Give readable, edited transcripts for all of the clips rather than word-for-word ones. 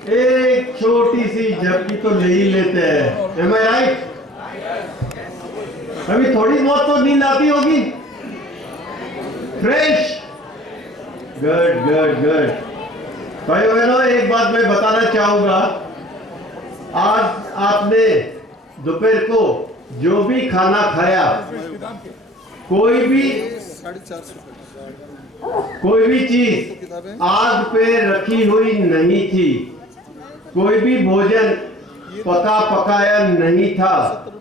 एक छोटी सी झपकी तो ले ही लेते हैं। Am I right? अभी थोड़ी बहुत तो नींद आती होगी। Fresh, good good good. भाइयों बहनों, एक बात मैं बताना चाहूंगा। आज आपने दोपहर को जो भी खाना खाया, कोई भी चीज आग पे रखी हुई नहीं थी, कोई भी भोजन पका पकाया नहीं था,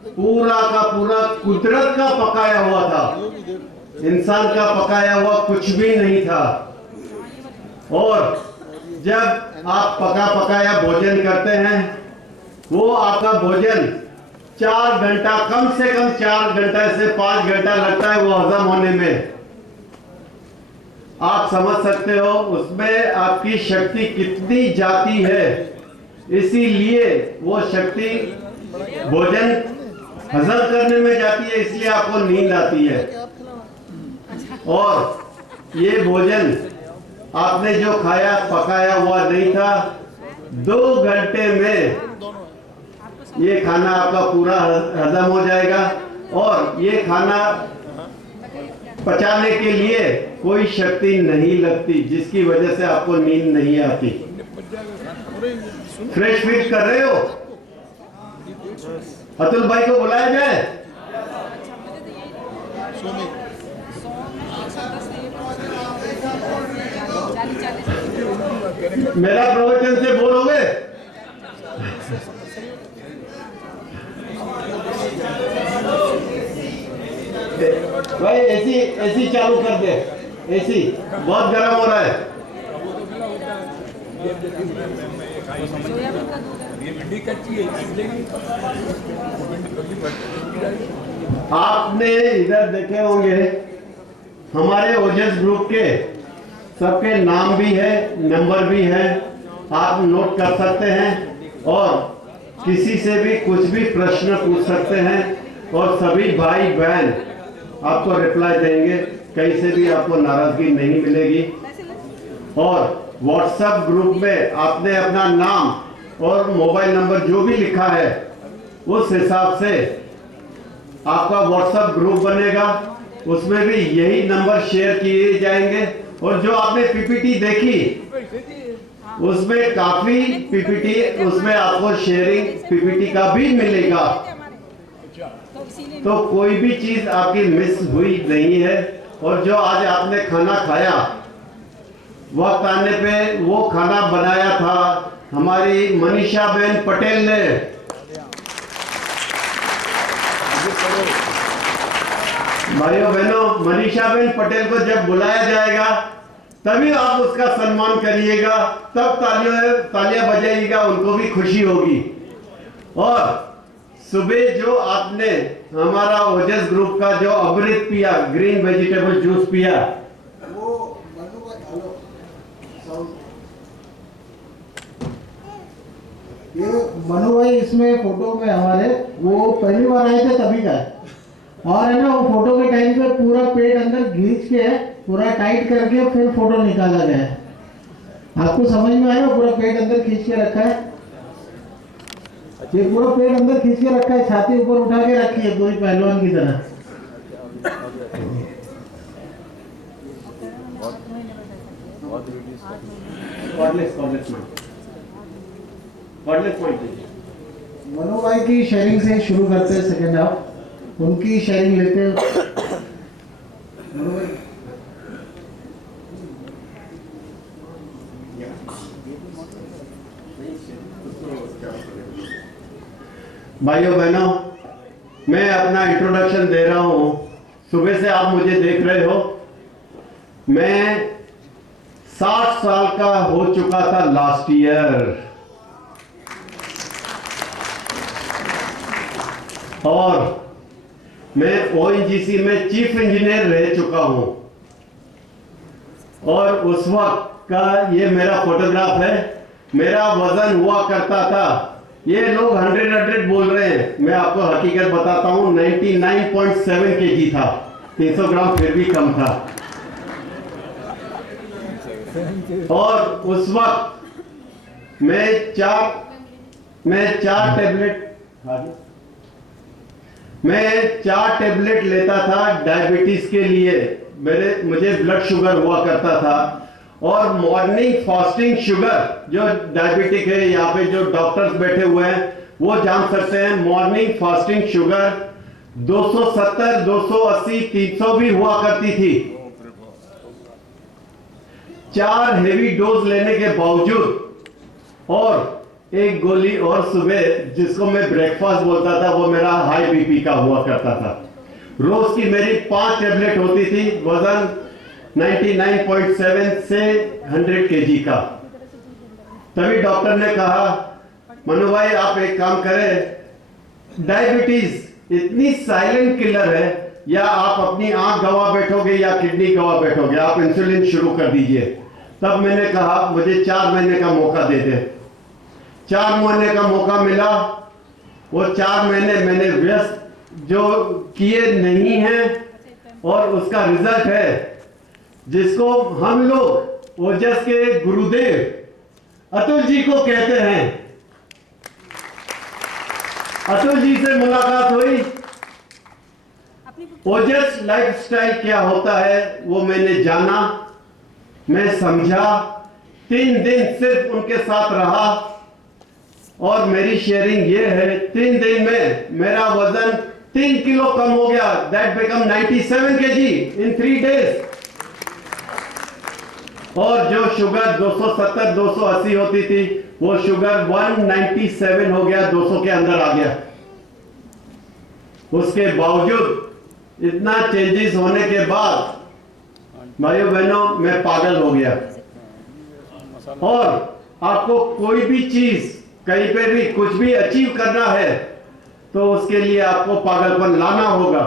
पूरा का पूरा कुदरत का पकाया हुआ था, इंसान का पकाया हुआ कुछ भी नहीं था। और जब आप पका पकाया भोजन करते हैं, वो आपका भोजन 4 घंटा, कम से कम 4 घंटा से 5 घंटा लगता है वो हजम होने में। आप समझ सकते हो उसमें आपकी शक्ति कितनी जाती है। इसीलिए वो शक्ति भोजन हजम करने में जाती है, इसलिए आपको नींद आती है। और ये भोजन आपने जो खाया पकाया हुआ नहीं था। 2 घंटे में ये खाना आपका पूरा हजम हो जाएगा। और ये खाना पचाने के लिए कोई शक्ति नहीं लगती, जिसकी वजह से आपको नींद नहीं आती। फ्रेश फील कर रहे हो? अतुल भाई को बुलाया जाए। मेरा प्रवचन से बोलोगे? भाई एसी चालू कर दे। एसी बहुत गर्म हो रहा है। आपने इधर देखे होंगे हमारे ओजस ग्रुप के सबके नाम भी है, नंबर भी है, आप नोट कर सकते हैं और किसी से भी कुछ भी प्रश्न पूछ सकते हैं और सभी भाई बहन आपको रिप्लाई देंगे, कहीं से भी आपको नाराजगी नहीं मिलेगी। और व्हाट्सएप ग्रुप में आपने अपना नाम और मोबाइल नंबर जो भी लिखा है उस हिसाब से आपका व्हाट्सएप ग्रुप बनेगा, उसमें भी यही नंबर शेयर किए जाएंगे। और जो आपने पीपीटी देखी उसमें काफी पीपीटी, उसमें आपको शेयरिंग पीपीटी का भी मिलेगा, तो कोई भी चीज आपकी मिस हुई नहीं है। और जो आज आपने खाना खाया, वक्त आने पे वो खाना बनाया था हमारी मनीषा बहन पटेल ने। भाइयों बहनों, मनीषा बहन पटेल को जब बुलाया जाएगा तभी आप उसका सम्मान करिएगा, तब तालियां बजाइएगा, उनको भी खुशी होगी। और सुबह जो आपने हमारा ओजस ग्रुप का जो अमृत पिया, ग्रीन वेजिटेबल जूस पिया, वो ये मनु भाई इसमें फोटो में हमारे वो पहली बार आए थे तभी का है। और है ना, वो फोटो के टाइम पे पूरा पेट अंदर खींच के पूरा टाइट करके फिर फोटो निकाला गया है। आपको समझ में आया? पूरा पेट अंदर खींच के रखा है, ये पूरा पेट अंदर खींच के रखा है, छाती ऊपर उठा के रखी है पूरी पहलवान की तरह। मनु भाई की शेयरिंग से शुरू करते हैं, सेकेंड हाफ उनकी शेयरिंग लेते हैं। मनु भाई भाइयों बहनों, मैं अपना इंट्रोडक्शन दे रहा हूं। सुबह से आप मुझे देख रहे हो, मैं 60 साल का हो चुका था लास्ट ईयर, और मैं ओएनजीसी में चीफ इंजीनियर रह चुका हूं। और उस वक्त का ये मेरा फोटोग्राफ है। मेरा वजन हुआ करता था, ये लोग 100 बोल रहे हैं, मैं आपको हकीकत बताता हूं, 99.7 kg था, 300 ग्राम फिर भी कम था। और उस वक्त मैं चार टेबलेट लेता था डायबिटीज के लिए। मुझे ब्लड शुगर हुआ करता था, और मॉर्निंग फास्टिंग शुगर, जो डायबिटिक है यहाँ पे जो डॉक्टर्स बैठे हुए हैं वो जान सकते हैं, मॉर्निंग फास्टिंग शुगर 270, 280, 300 भी हुआ करती थी। 4 हेवी डोज लेने के बावजूद, और एक गोली और सुबह, जिसको मैं ब्रेकफास्ट बोलता था, वो मेरा हाई बीपी का हुआ करता था। रोज की मेरी 5 टेबलेट होती थी, वजन 99.7 से 100 केजी का। तभी डॉक्टर ने कहा, मनु भाई आप एक काम करें, डायबिटीज इतनी साइलेंट किलर है, या आप अपनी आंख गवा बैठोगे या किडनी गवा बैठोगे, आप इंसुलिन शुरू कर दीजिए। तब मैंने कहा मुझे 4 महीने का मौका दे दे। 4 महीने का मौका मिला। वो 4 महीने मैंने व्यस्त जो किए नहीं हैं, और उसका रिजल्ट है जिसको हम लोग ओजस के गुरुदेव अतुल जी को कहते हैं। अतुल जी से मुलाकात हुई, ओजस लाइफस्टाइल क्या होता है वो मैंने जाना, मैं समझा। 3 दिन सिर्फ उनके साथ रहा, और मेरी शेयरिंग ये है, 3 दिन में मेरा वजन 3 किलो कम हो गया। That become 97 kg in 3 days। और जो शुगर 270, 280 होती थी, वो शुगर 197 हो गया, 200 के अंदर आ गया। उसके बावजूद इतना चेंजेस होने के बाद भाइयों बहनों मैं पागल हो गया। और आपको कोई भी चीज कहीं पे भी कुछ भी अचीव करना है तो उसके लिए आपको पागलपन लाना होगा।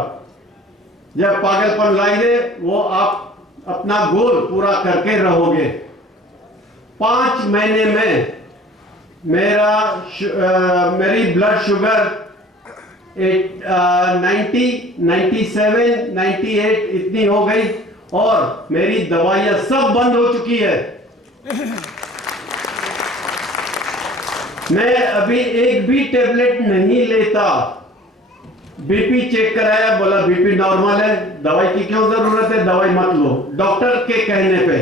जब पागलपन लाएंगे वो आप अपना गोल पूरा करके रहोगे। 5 महीने में मेरी ब्लड शुगर 90, 97, 98 इतनी हो गई, और मेरी दवाइयां सब बंद हो चुकी है। मैं अभी एक भी टेबलेट नहीं लेता। बीपी चेक कराया, बोला बीपी नॉर्मल है, दवाई की क्यों जरूरत है, दवाई मत लो, डॉक्टर के कहने पे।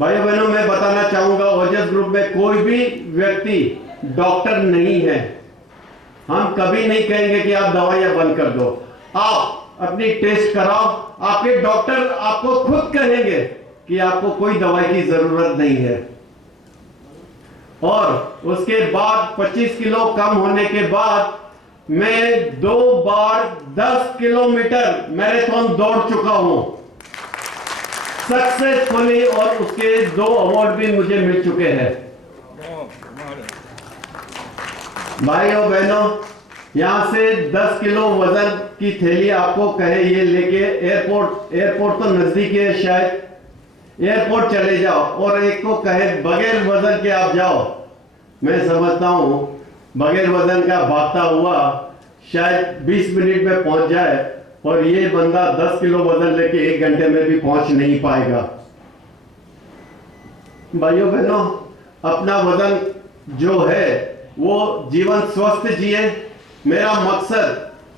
भाइयों बहनों मैं बताना चाहूंगा, ओजस ग्रुप में कोई भी व्यक्ति डॉक्टर नहीं है। हम कभी नहीं कहेंगे कि आप दवाइयां बंद कर दो। आप अपनी टेस्ट कराओ, आपके डॉक्टर आपको खुद कहेंगे कि आपको कोई दवाई की जरूरत नहीं है। और उसके बाद 25 किलो कम होने के बाद मैं 2 बार 10 किलोमीटर मैराथन दौड़ चुका हूं सक्सेसफुली, और उसके 2 अवार्ड भी मुझे मिल चुके हैं। भाइयों बहनों, यहां से 10 किलो वजन की थैली आपको कहे ये लेके एयरपोर्ट तो नजदीक है, शायद एयरपोर्ट चले जाओ, और एक को कहे बगैर वजन के आप जाओ। मैं समझता हूं बगैर वजन का भागता हुआ शायद 20 मिनट में पहुंच जाए, और ये बंदा 10 किलो वजन लेके 1 घंटे में भी पहुंच नहीं पाएगा। भाइयों बहनों, अपना वजन जो है वो जीवन स्वस्थ जिए। मेरा मकसद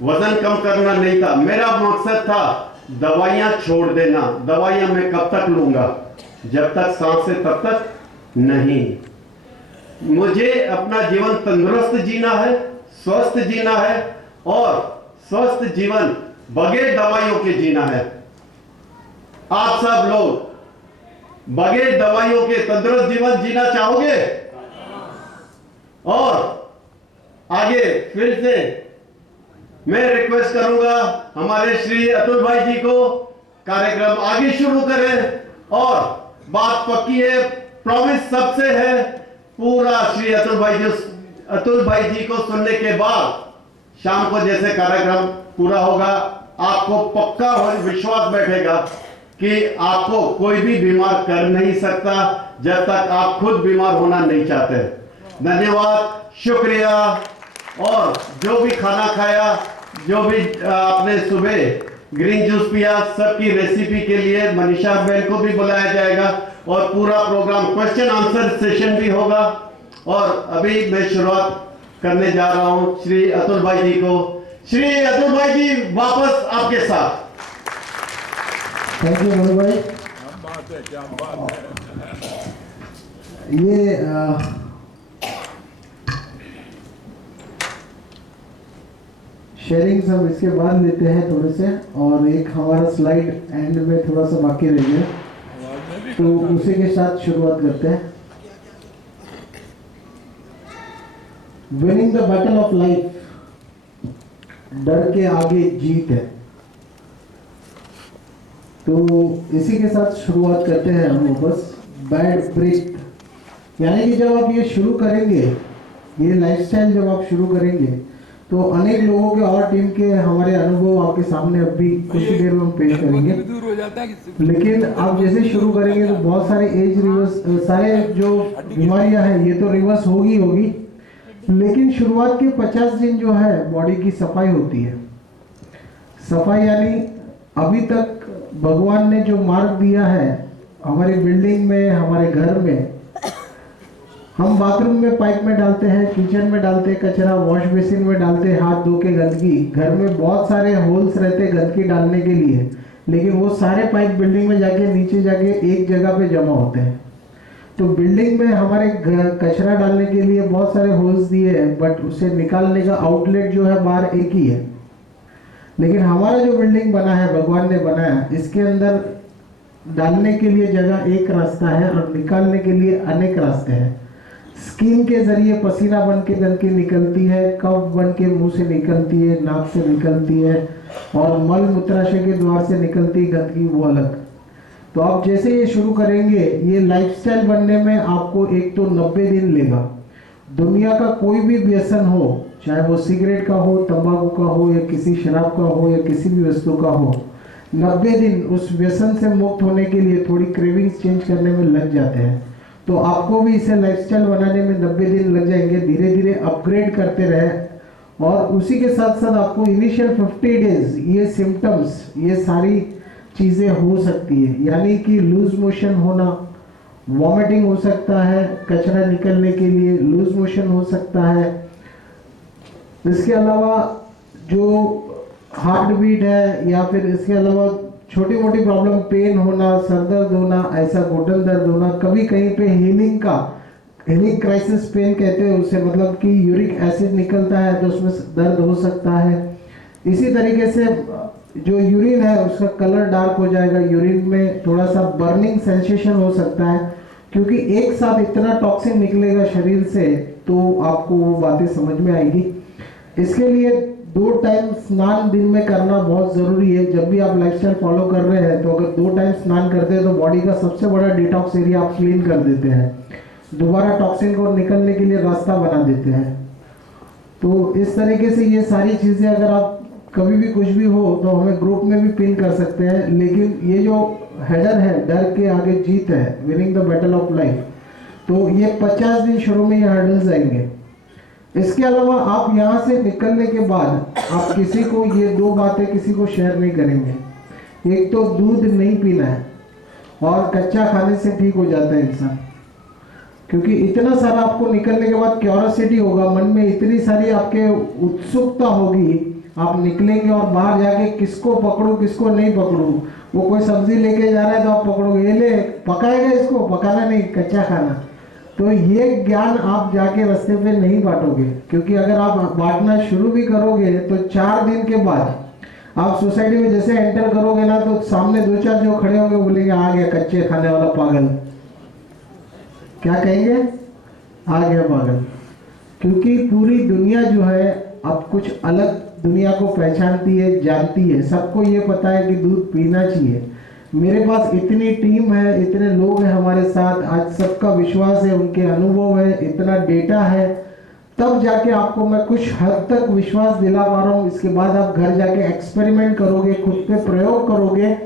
वजन कम करना नहीं था, मेरा मकसद था दवाइयां छोड़ देना। दवाइयां मैं कब तक लूंगा, जब तक सांस है तब तक नहीं। मुझे अपना जीवन तंदुरुस्त जीना है, स्वस्थ जीना है, और स्वस्थ जीवन बगैर दवाइयों के जीना है। आप सब लोग बगैर दवाइयों के तंदुरुस्त जीवन जीना चाहोगे? और आगे फिर से मैं रिक्वेस्ट करूंगा हमारे श्री अतुल भाई जी को, कार्यक्रम आगे शुरू करें। और बात पक्की है, प्रॉमिस सबसे है, पूरा श्री अतुल भाई जी को सुनने के बाद शाम को जैसे कार्यक्रम पूरा होगा, आपको पक्का विश्वास बैठेगा कि आपको कोई भी बीमार कर नहीं सकता जब तक आप खुद बीमार होना नहीं चाहते। धन्यवाद, शुक्रिया। और जो भी खाना खाया, जो भी आपने सुबह ग्रीन जूस पिया, सबकी रेसिपी के लिए मनीषा बहन को भी बुलाया जाएगा, और पूरा प्रोग्राम क्वेश्चन आंसर सेशन भी होगा। और अभी मैं शुरुआत करने जा रहा हूं श्री अतुल भाई जी को। श्री अतुल भाई जी वापस आपके साथ। थैंक यू मनु भाई। क्या बात है। ये शेयरिंग सब इसके बाद लेते हैं थोड़े से, और एक हमारा स्लाइड एंड में थोड़ा सा बाकी रह गया, तो उसी के साथ शुरुआत करते हैं। Winning the battle of life, डर के आगे जीत है। तो इसी के साथ शुरुआत करते हैं हम वापस। बैड ब्रेक, यानी कि जब आप ये शुरू करेंगे, ये लाइफस्टाइल जब आप शुरू करेंगे, तो अनेक लोगों के और टीम के हमारे अनुभव आपके सामने अभी कुछ ही देर में हम पेश करेंगे। लेकिन आप जैसे शुरू करेंगे तो बहुत सारे एज रिवर्स, सारे जो बीमारियां हैं ये तो रिवर्स होगी होगी। लेकिन शुरुआत के 50 दिन जो है बॉडी की सफाई होती है। सफाई यानी अभी तक भगवान ने जो मार्ग दिया है हमारी बिल्डिंग में, हमारे घर में, हम बाथरूम में पाइप में डालते हैं, किचन में डालते हैं कचरा, वॉश बेसिन में डालते हैं हाथ धो के गंदगी, घर में बहुत सारे होल्स रहते हैं गंदगी डालने के लिए, लेकिन वो सारे पाइप बिल्डिंग में जाके नीचे जाके एक जगह पे जमा होते हैं। तो बिल्डिंग में हमारे कचरा डालने के लिए बहुत सारे होल्स दिए हैं, बट उसे निकालने का आउटलेट जो है बाहर एक ही है। लेकिन हमारा जो बिल्डिंग बना है, भगवान ने बनाया, इसके अंदर डालने के लिए जगह एक रास्ता है और निकालने के लिए अनेक रास्ते हैं। स्किन के जरिए पसीना बन के गंदगी निकलती है, कफ बन के मुंह से निकलती है, नाक से निकलती है, और मल मूत्राशय के द्वार से निकलती गंदगी वो अलग। तो आप जैसे ये शुरू करेंगे, ये लाइफस्टाइल बनने में आपको एक तो 90 दिन लेगा। दुनिया का कोई भी व्यसन हो, चाहे वो सिगरेट का हो, तंबाकू का हो, या किसी शराब का हो, या किसी भी वस्तु का हो, 90 दिन उस व्यसन से मुक्त होने के लिए थोड़ी क्रेविंग्स चेंज करने में लग जाते हैं। तो आपको भी इसे लाइफस्टाइल बनाने में 90 दिन लग जाएंगे। धीरे धीरे अपग्रेड करते रहे, और उसी के साथ साथ आपको इनिशियल 50 डेज ये सिम्टम्स, ये सारी चीज़ें हो सकती है, यानी कि लूज मोशन होना, वॉमिटिंग हो सकता है, कचरा निकलने के लिए लूज मोशन हो सकता है। इसके अलावा जो हार्ट बीट है, या फिर इसके अलावा छोटी मोटी प्रॉब्लम, पेन होना, सर दर्द होना, ऐसा घुटन दर्द होना, कभी कहीं पे हीलिंग क्राइसिस पेन कहते हैं उसे, मतलब कि यूरिक एसिड निकलता है तो उसमें दर्द हो सकता है। इसी तरीके से जो यूरिन है उसका कलर डार्क हो जाएगा, यूरिन में थोड़ा सा बर्निंग सेंसेशन हो सकता है, क्योंकि एक साथ इतना टॉक्सिन निकलेगा शरीर से, तो आपको वो बातें समझ में आएगी। इसके लिए 2 टाइम स्नान दिन में करना बहुत ज़रूरी है। जब भी आप लाइफस्टाइल फॉलो कर रहे हैं, तो अगर 2 टाइम स्नान करते हैं तो बॉडी का सबसे बड़ा डिटॉक्स एरिया आप क्लीन कर देते हैं, दोबारा टॉक्सिन को निकलने के लिए रास्ता बना देते हैं। तो इस तरीके से ये सारी चीज़ें अगर आप कभी भी कुछ भी हो तो हमें ग्रुप में भी पिन कर सकते हैं। लेकिन ये जो हेडर है, डर के आगे जीत है, winning the battle of life, तो ये 50 दिन शुरू में ये हर्डल्स आएंगे। इसके अलावा आप यहाँ से निकलने के बाद आप किसी को ये 2 बातें किसी को शेयर नहीं करेंगे। एक तो दूध नहीं पीना है, और कच्चा खाने से ठीक हो जाता है इंसान, क्योंकि इतना सारा आपको निकलने के बाद क्यूरियोसिटी होगा मन में, इतनी सारी आपके उत्सुकता होगी, आप निकलेंगे और बाहर जाके किसको पकड़ूं किसको नहीं पकड़ूं। वो कोई सब्जी लेके जा रहा है तो आप पकड़ोगे, ये ले पकाएगा, इसको पकाना नहीं, कच्चा खाना। तो ये ज्ञान आप जाके रास्ते पे नहीं बांटोगे, क्योंकि अगर आप बांटना शुरू भी करोगे तो 4 दिन के बाद आप सोसाइटी में जैसे एंटर करोगे ना, तो सामने 2-4 जो खड़े होंगे बोलेंगे आ गया कच्चे खाने वाला पागल। क्या कहेंगे? आ गया पागल। क्योंकि पूरी दुनिया जो है अब कुछ अलग दुनिया को पहचानती है, जानती है। सबको ये पता है कि दूध पीना चाहिए। मेरे पास इतनी टीम है, इतने लोग हैं हमारे साथ, आज सबका विश्वास है, उनके अनुभव है, इतना डेटा है, तब जाके आपको मैं कुछ हद तक विश्वास दिला पा रहा हूँ। इसके बाद आप घर जाके एक्सपेरिमेंट करोगे, खुद पे प्रयोग करोगे,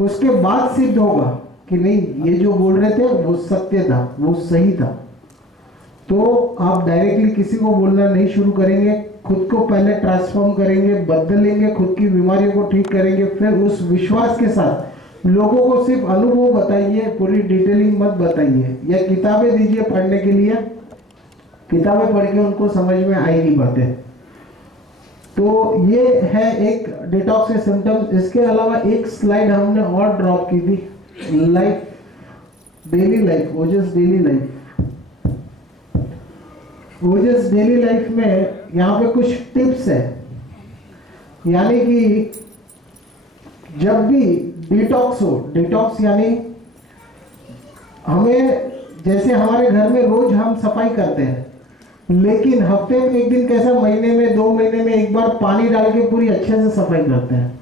उसके बाद सिद्ध होगा कि नहीं ये जो बोल रहे थे वो सत्य था, वो सही था। तो आप डायरेक्टली किसी को बोलना नहीं शुरू करेंगे, खुद को पहले ट्रांसफॉर्म करेंगे, बदलेंगे, खुद की बीमारियों को ठीक करेंगे, फिर उस विश्वास के साथ लोगों को सिर्फ अनुभव बताइए, पूरी डिटेलिंग मत बताइए, या किताबें दीजिए पढ़ने के लिए, किताबें पढ़ के उनको समझ में आएगी बातें। तो ये है एक डिटॉक्स के सिम्टम्स। इसके अलावा एक स्लाइड हमने और ड्रॉप की थी, लाइफ, डेली लाइफ, ओजस डेली लाइफ। ओजस डेली लाइफ में यहाँ पे कुछ टिप्स है, यानी कि जब भी डिटॉक्स हो, डिटॉक्स यानी हमें, जैसे हमारे घर में रोज हम सफाई करते हैं, लेकिन हफ्ते में एक दिन कैसा, महीने में 2 महीने में एक बार पानी डाल के पूरी अच्छे से सफाई करते हैं।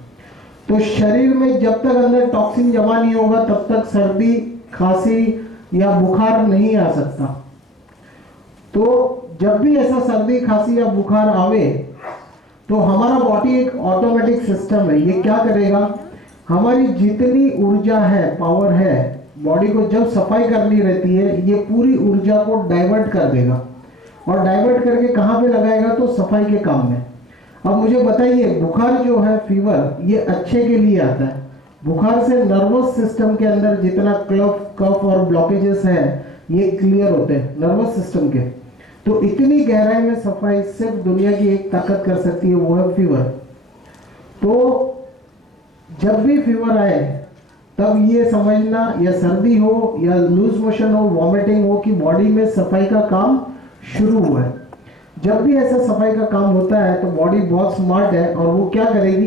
तो शरीर में जब तक अंदर टॉक्सिन जमा नहीं होगा तब तक सर्दी, खांसी या बुखार नहीं आ सकता। तो जब भी ऐसा सर्दी, खांसी या बुखार आवे तो हमारा बॉडी एक ऑटोमेटिक सिस्टम है, ये क्या करेगा, हमारी जितनी ऊर्जा है, पावर है, बॉडी को जब सफाई करनी रहती है, ये पूरी ऊर्जा को डाइवर्ट कर देगा। और डाइवर्ट करके कहाँ पे लगाएगा, तो सफाई के काम में। अब मुझे बताइए, बुखार जो है, फीवर, ये अच्छे के लिए आता है। बुखार से नर्वस सिस्टम के अंदर जितना कफ और ब्लॉकेजेस है ये क्लियर होते हैं नर्वस सिस्टम के। तो इतनी गहराई में सफाई सिर्फ दुनिया की एक ताकत कर सकती है, वो है फीवर। तो जब भी फीवर आए तब ये समझना, या सर्दी हो या लूज मोशन हो, वॉमिटिंग हो, कि बॉडी में सफाई का काम शुरू हुआ है। जब भी ऐसा सफाई का काम होता है तो बॉडी बहुत स्मार्ट है और वो क्या करेगी,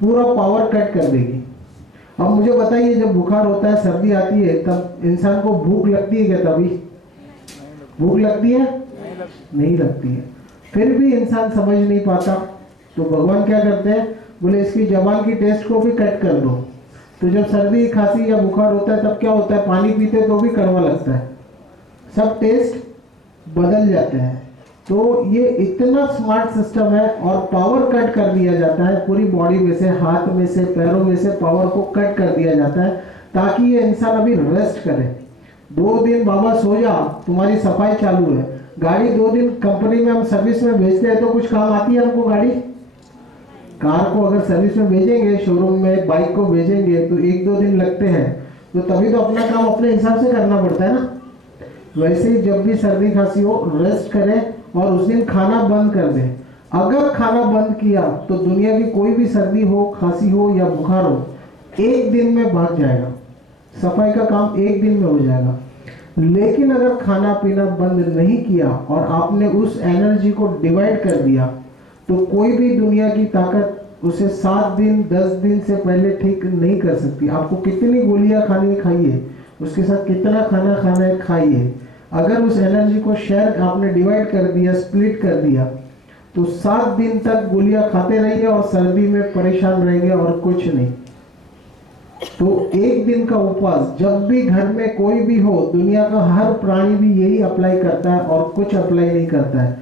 पूरा पावर कट कर देगी। अब मुझे बताइए, जब बुखार होता है, सर्दी आती है, तब इंसान को भूख लगती है क्या? तभी भूख लगती है? नहीं लगती है। फिर भी इंसान समझ नहीं पाता, तो भगवान क्या करते हैं, बोले इसकी जबान की टेस्ट को भी कट कर दो। तो जब सर्दी, खांसी या बुखार होता है तब क्या होता है, पानी पीते तो भी कड़वा लगता है, सब टेस्ट बदल जाते हैं। तो ये इतना स्मार्ट सिस्टम है और पावर कट कर दिया जाता है पूरी बॉडी में से, हाथ में से, पैरों में से पावर को कट कर दिया जाता है ताकि ये इंसान अभी रेस्ट करे। 2 दिन बाबा सो जा, तुम्हारी सफाई चालू है। गाड़ी 2 दिन कंपनी में हम सर्विस में भेजते हैं तो कुछ काम आती है हमको गाड़ी। कार को अगर सर्विस में भेजेंगे, शोरूम में बाइक को भेजेंगे तो 1-2 दिन लगते हैं, तो तभी तो अपना काम अपने हिसाब से करना पड़ता है ना। वैसे ही जब भी सर्दी खांसी हो, रेस्ट करें और उस दिन खाना बंद कर दें। अगर खाना बंद किया तो दुनिया की कोई भी सर्दी हो, खांसी हो या बुखार हो, 1 दिन में भाग जाएगा, सफाई का काम 1 दिन में हो जाएगा। लेकिन अगर खाना पीना बंद नहीं किया और आपने उस एनर्जी को डिवाइड कर दिया तो कोई भी दुनिया की ताकत उसे 7 दिन 10 दिन से पहले ठीक नहीं कर सकती। आपको कितनी गोलियां खानी है खाइए, उसके साथ कितना खाना खाना है खाइए, अगर उस एनर्जी को शेयर आपने डिवाइड कर दिया, स्प्लिट कर दिया, तो 7 दिन तक गोलियां खाते रहिए और सर्दी में परेशान रहेंगे और कुछ नहीं। तो 1 दिन का उपवास जब भी घर में कोई भी हो, दुनिया का हर प्राणी भी यही अप्लाई करता है और कुछ अप्लाई नहीं करता है।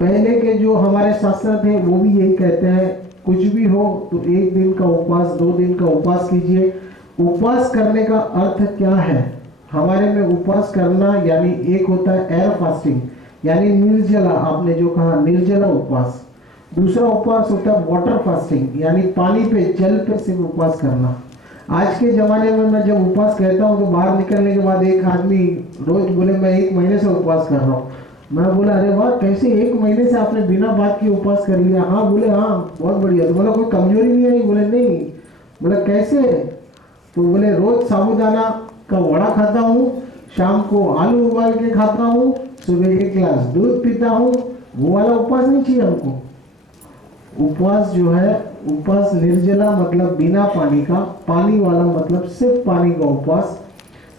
पहले के जो हमारे शास्त्र थे वो भी यही कहते हैं, कुछ भी हो तो 1 दिन का उपवास, 2 दिन का उपवास कीजिए। उपवास करने का अर्थ क्या है हमारे में? उपवास करना यानी एक होता है एयर फास्टिंग, यानी निर्जला, आपने जो कहा निर्जला उपवास। दूसरा उपवास होता है वाटर फास्टिंग, यानी पानी पे, जल पे सिर्फ उपवास करना। आज के जमाने में मैं जब उपवास कहता हूँ तो बाहर निकलने के बाद एक आदमी रोज बोले मैं 1 महीने से उपवास कर रहा हूँ। मैं बोला अरे वाह, कैसे 1 महीने से आपने बिना बात के उपवास कर लिया? हाँ बोले, हाँ बहुत बढ़िया। तो बोला कोई कमजोरी नहीं आई? बोले नहीं। बोला कैसे? तो बोले रोज साबूदाना का वड़ा खाता हूँ, शाम को आलू उबाल के खाता हूँ, सुबह 1 गिलास दूध पीता हूँ। वो वाला उपवास नहीं चाहिए हमको। उपवास जो है, उपवास निर्जला मतलब बिना पानी का, पानी वाला मतलब सिर्फ पानी का उपवास।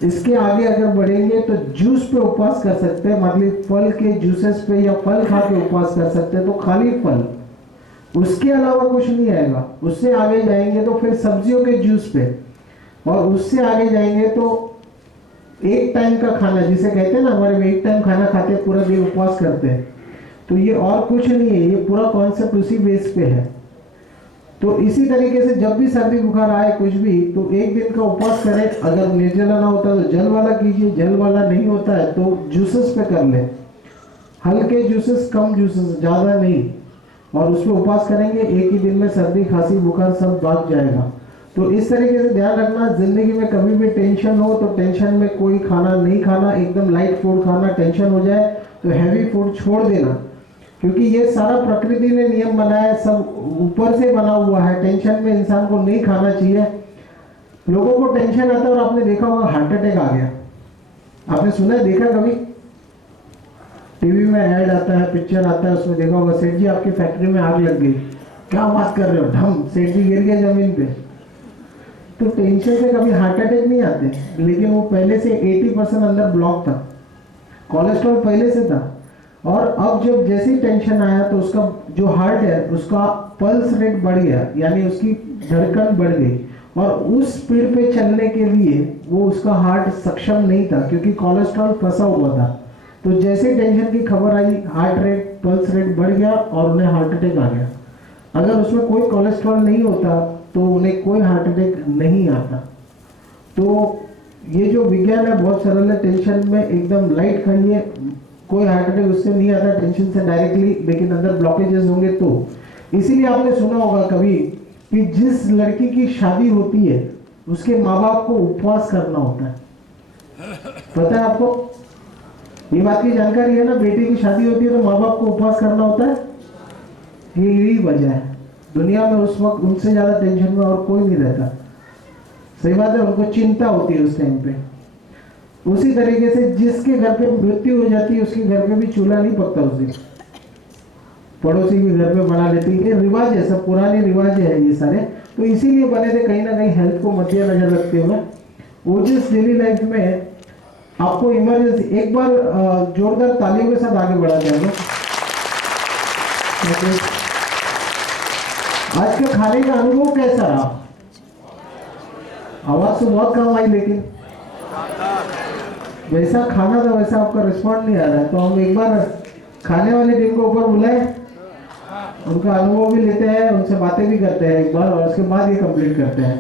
इसके आगे अगर बढ़ेंगे तो जूस पे उपवास कर सकते हैं, मतलब फल के जूसेस पे या फल खा के उपवास कर सकते हैं, तो खाली फल, उसके अलावा कुछ नहीं आएगा। उससे आगे जाएंगे तो फिर सब्जियों के जूस पे, और उससे आगे जाएंगे तो 1 टाइम का खाना, जिसे कहते हैं ना हमारे में 1 टाइम खाना खाते हैं, पूरा दिन उपवास करते हैं। तो ये और कुछ नहीं है, ये पूरा कॉन्सेप्ट उसी बेस पे है। तो इसी तरीके से जब भी सर्दी बुखार आए कुछ भी, तो 1 दिन का उपवास करें। अगर निर्जला ना होता तो जल वाला कीजिए, जल वाला नहीं होता है तो जूसेस पे कर ले, हल्के जूसेस, कम जूसेस, ज़्यादा नहीं, और उसमें उपवास करेंगे। 1 ही दिन में सर्दी खांसी बुखार सब भाग जाएगा। तो इस तरीके से ध्यान रखना, जिंदगी में कभी भी टेंशन हो तो टेंशन में कोई खाना नहीं खाना, एकदम लाइट फूड खाना। टेंशन हो जाए तो हैवी फूड छोड़ देना, क्योंकि ये सारा प्रकृति ने नियम बनाया है, सब ऊपर से बना हुआ है। टेंशन में इंसान को नहीं खाना चाहिए। लोगों को टेंशन आता है और आपने देखा होगा हार्ट अटैक आ गया, आपने सुना है, देखा कभी? टीवी में ऐड आता है, पिक्चर आता है, उसमें देखा होगा सेठ जी आपकी फैक्ट्री में आग लग गई, क्या बात कर रहे हो, ढम सेठ जी गिर गए जमीन पे। तो टेंशन से कभी हार्ट अटैक नहीं आते, लेकिन वो पहले से 80% अंदर ब्लॉक था, कोलेस्ट्रॉल पहले से था। और अब जब जैसे ही टेंशन आया तो उसका जो हार्ट है उसका पल्स रेट बढ़ गया, यानी उसकी धड़कन बढ़ गई, और उस स्पीड पे चलने के लिए वो उसका हार्ट सक्षम नहीं था, क्योंकि कोलेस्ट्रॉल फंसा हुआ था। तो जैसे टेंशन की खबर आई, हार्ट रेट पल्स रेट बढ़ गया और उन्हें हार्ट अटैक आ गया। अगर उसमें कोई कोलेस्ट्रॉल नहीं होता तो उन्हें कोई हार्ट अटैक नहीं आता। तो ये जो विज्ञान है बहुत सरल है, टेंशन में एकदम लाइट खाइए, कोई हार्ट अटैक उससे नहीं आता, टेंशन से डायरेक्टली, लेकिन अंदर ब्लॉकेजेस होंगे तो। इसीलिए आपने सुना होगा कभी कि जिस लड़की की शादी होती है उसके माँ बाप को उपवास करना होता है, पता है आपको? ये बात की जानकारी है ना, बेटी की शादी होती है तो माँ बाप को उपवास करना होता है। ये यही वजह है, दुनिया में उस वक्त उनसे ज्यादा टेंशन में और कोई नहीं रहता। सही बात है, उनको चिंता होती है उस टाइम पे। उसी तरीके से जिसके घर पे मृत्यु हो जाती है उसके घर पे भी चूल्हा नहीं पकता उस दिन, पड़ोसी के घर पे बना लेती है। ये रिवाज है, सब पुराने रिवाज है ये सारे, तो इसीलिए बने थे कहीं ना कहीं हेल्थ को मद्देनजर रखते हुए। ओजस डेली लाइफ में आपको इमरजेंसी, एक बार जोरदार तालियों के साथ आगे बढ़ा जाएगा। आज के खाने का अनुभव कैसा रहा? आवाज तो बहुत कम आई, लेकिन वैसा खाना था वैसा आपका रिस्पॉन्ड नहीं आ रहा है। तो हम एक बार खाने वाली टीम को ऊपर बुलाए, उनका अनुभव भी लेते हैं, उनसे बातें भी करते हैं एक बार, और उसके बाद ये कंप्लीट करते हैं।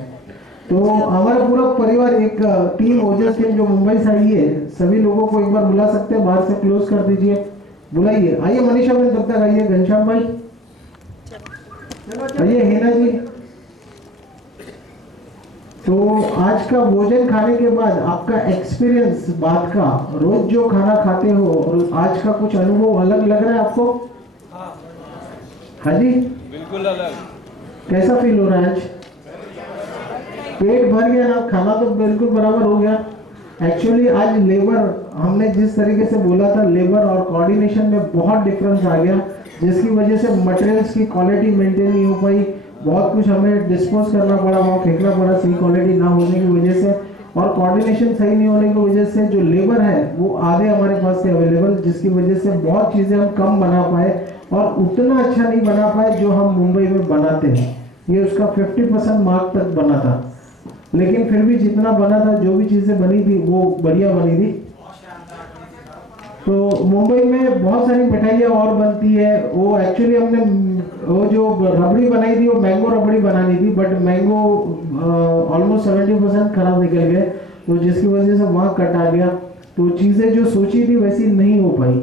तो हमारा पूरा परिवार, एक टीम ओजस टीम जो मुंबई से आई है, सभी लोगों को एक बार बुला सकते हैं, बाहर से क्लोज कर दीजिए, बुलाइए। आइए मनीषा बहन तब तक आइए, घनश्याम भाई आइए, हिना जी। तो आज का भोजन खाने के बाद आपका एक्सपीरियंस बात का, रोज जो खाना खाते हो और आज का कुछ अनुभव अलग लग रहा है आपको? हाँ जी, बिल्कुल अलग। कैसा फील हो रहा है आज? पेट भर गया ना, खाना तो बिल्कुल बराबर हो गया। एक्चुअली आज लेबर, हमने जिस तरीके से बोला था, लेबर और कोऑर्डिनेशन में बहुत डिफरेंस आ गया, जिसकी वजह से मटेरियल्स की क्वालिटी मेंटेन नहीं हो पाई, बहुत कुछ हमें डिस्पोज करना पड़ा, वहाँ फेंकना पड़ा सही क्वालिटी ना होने की वजह से, और कोऑर्डिनेशन सही नहीं होने की वजह से जो लेबर है वो आधे हमारे पास थे अवेलेबल, जिसकी वजह से बहुत चीज़ें हम कम बना पाए और उतना अच्छा नहीं बना पाए जो हम मुंबई में बनाते हैं। ये उसका 50% मार्क तक बना था, लेकिन फिर भी जितना बना था, जो भी चीज़ें बनी थी वो बढ़िया बनी थी। तो मुंबई में बहुत सारी मिठाइयाँ और बनती है। वो एक्चुअली हमने वो जो रबड़ी बनाई थी वो मैंगो रबड़ी बनानी थी, बट मैंगो ऑलमोस्ट 70% खराब निकल गए, तो जिसकी वजह से वहाँ कट आ गया। तो चीज़ें जो सोची थी वैसी नहीं हो पाई।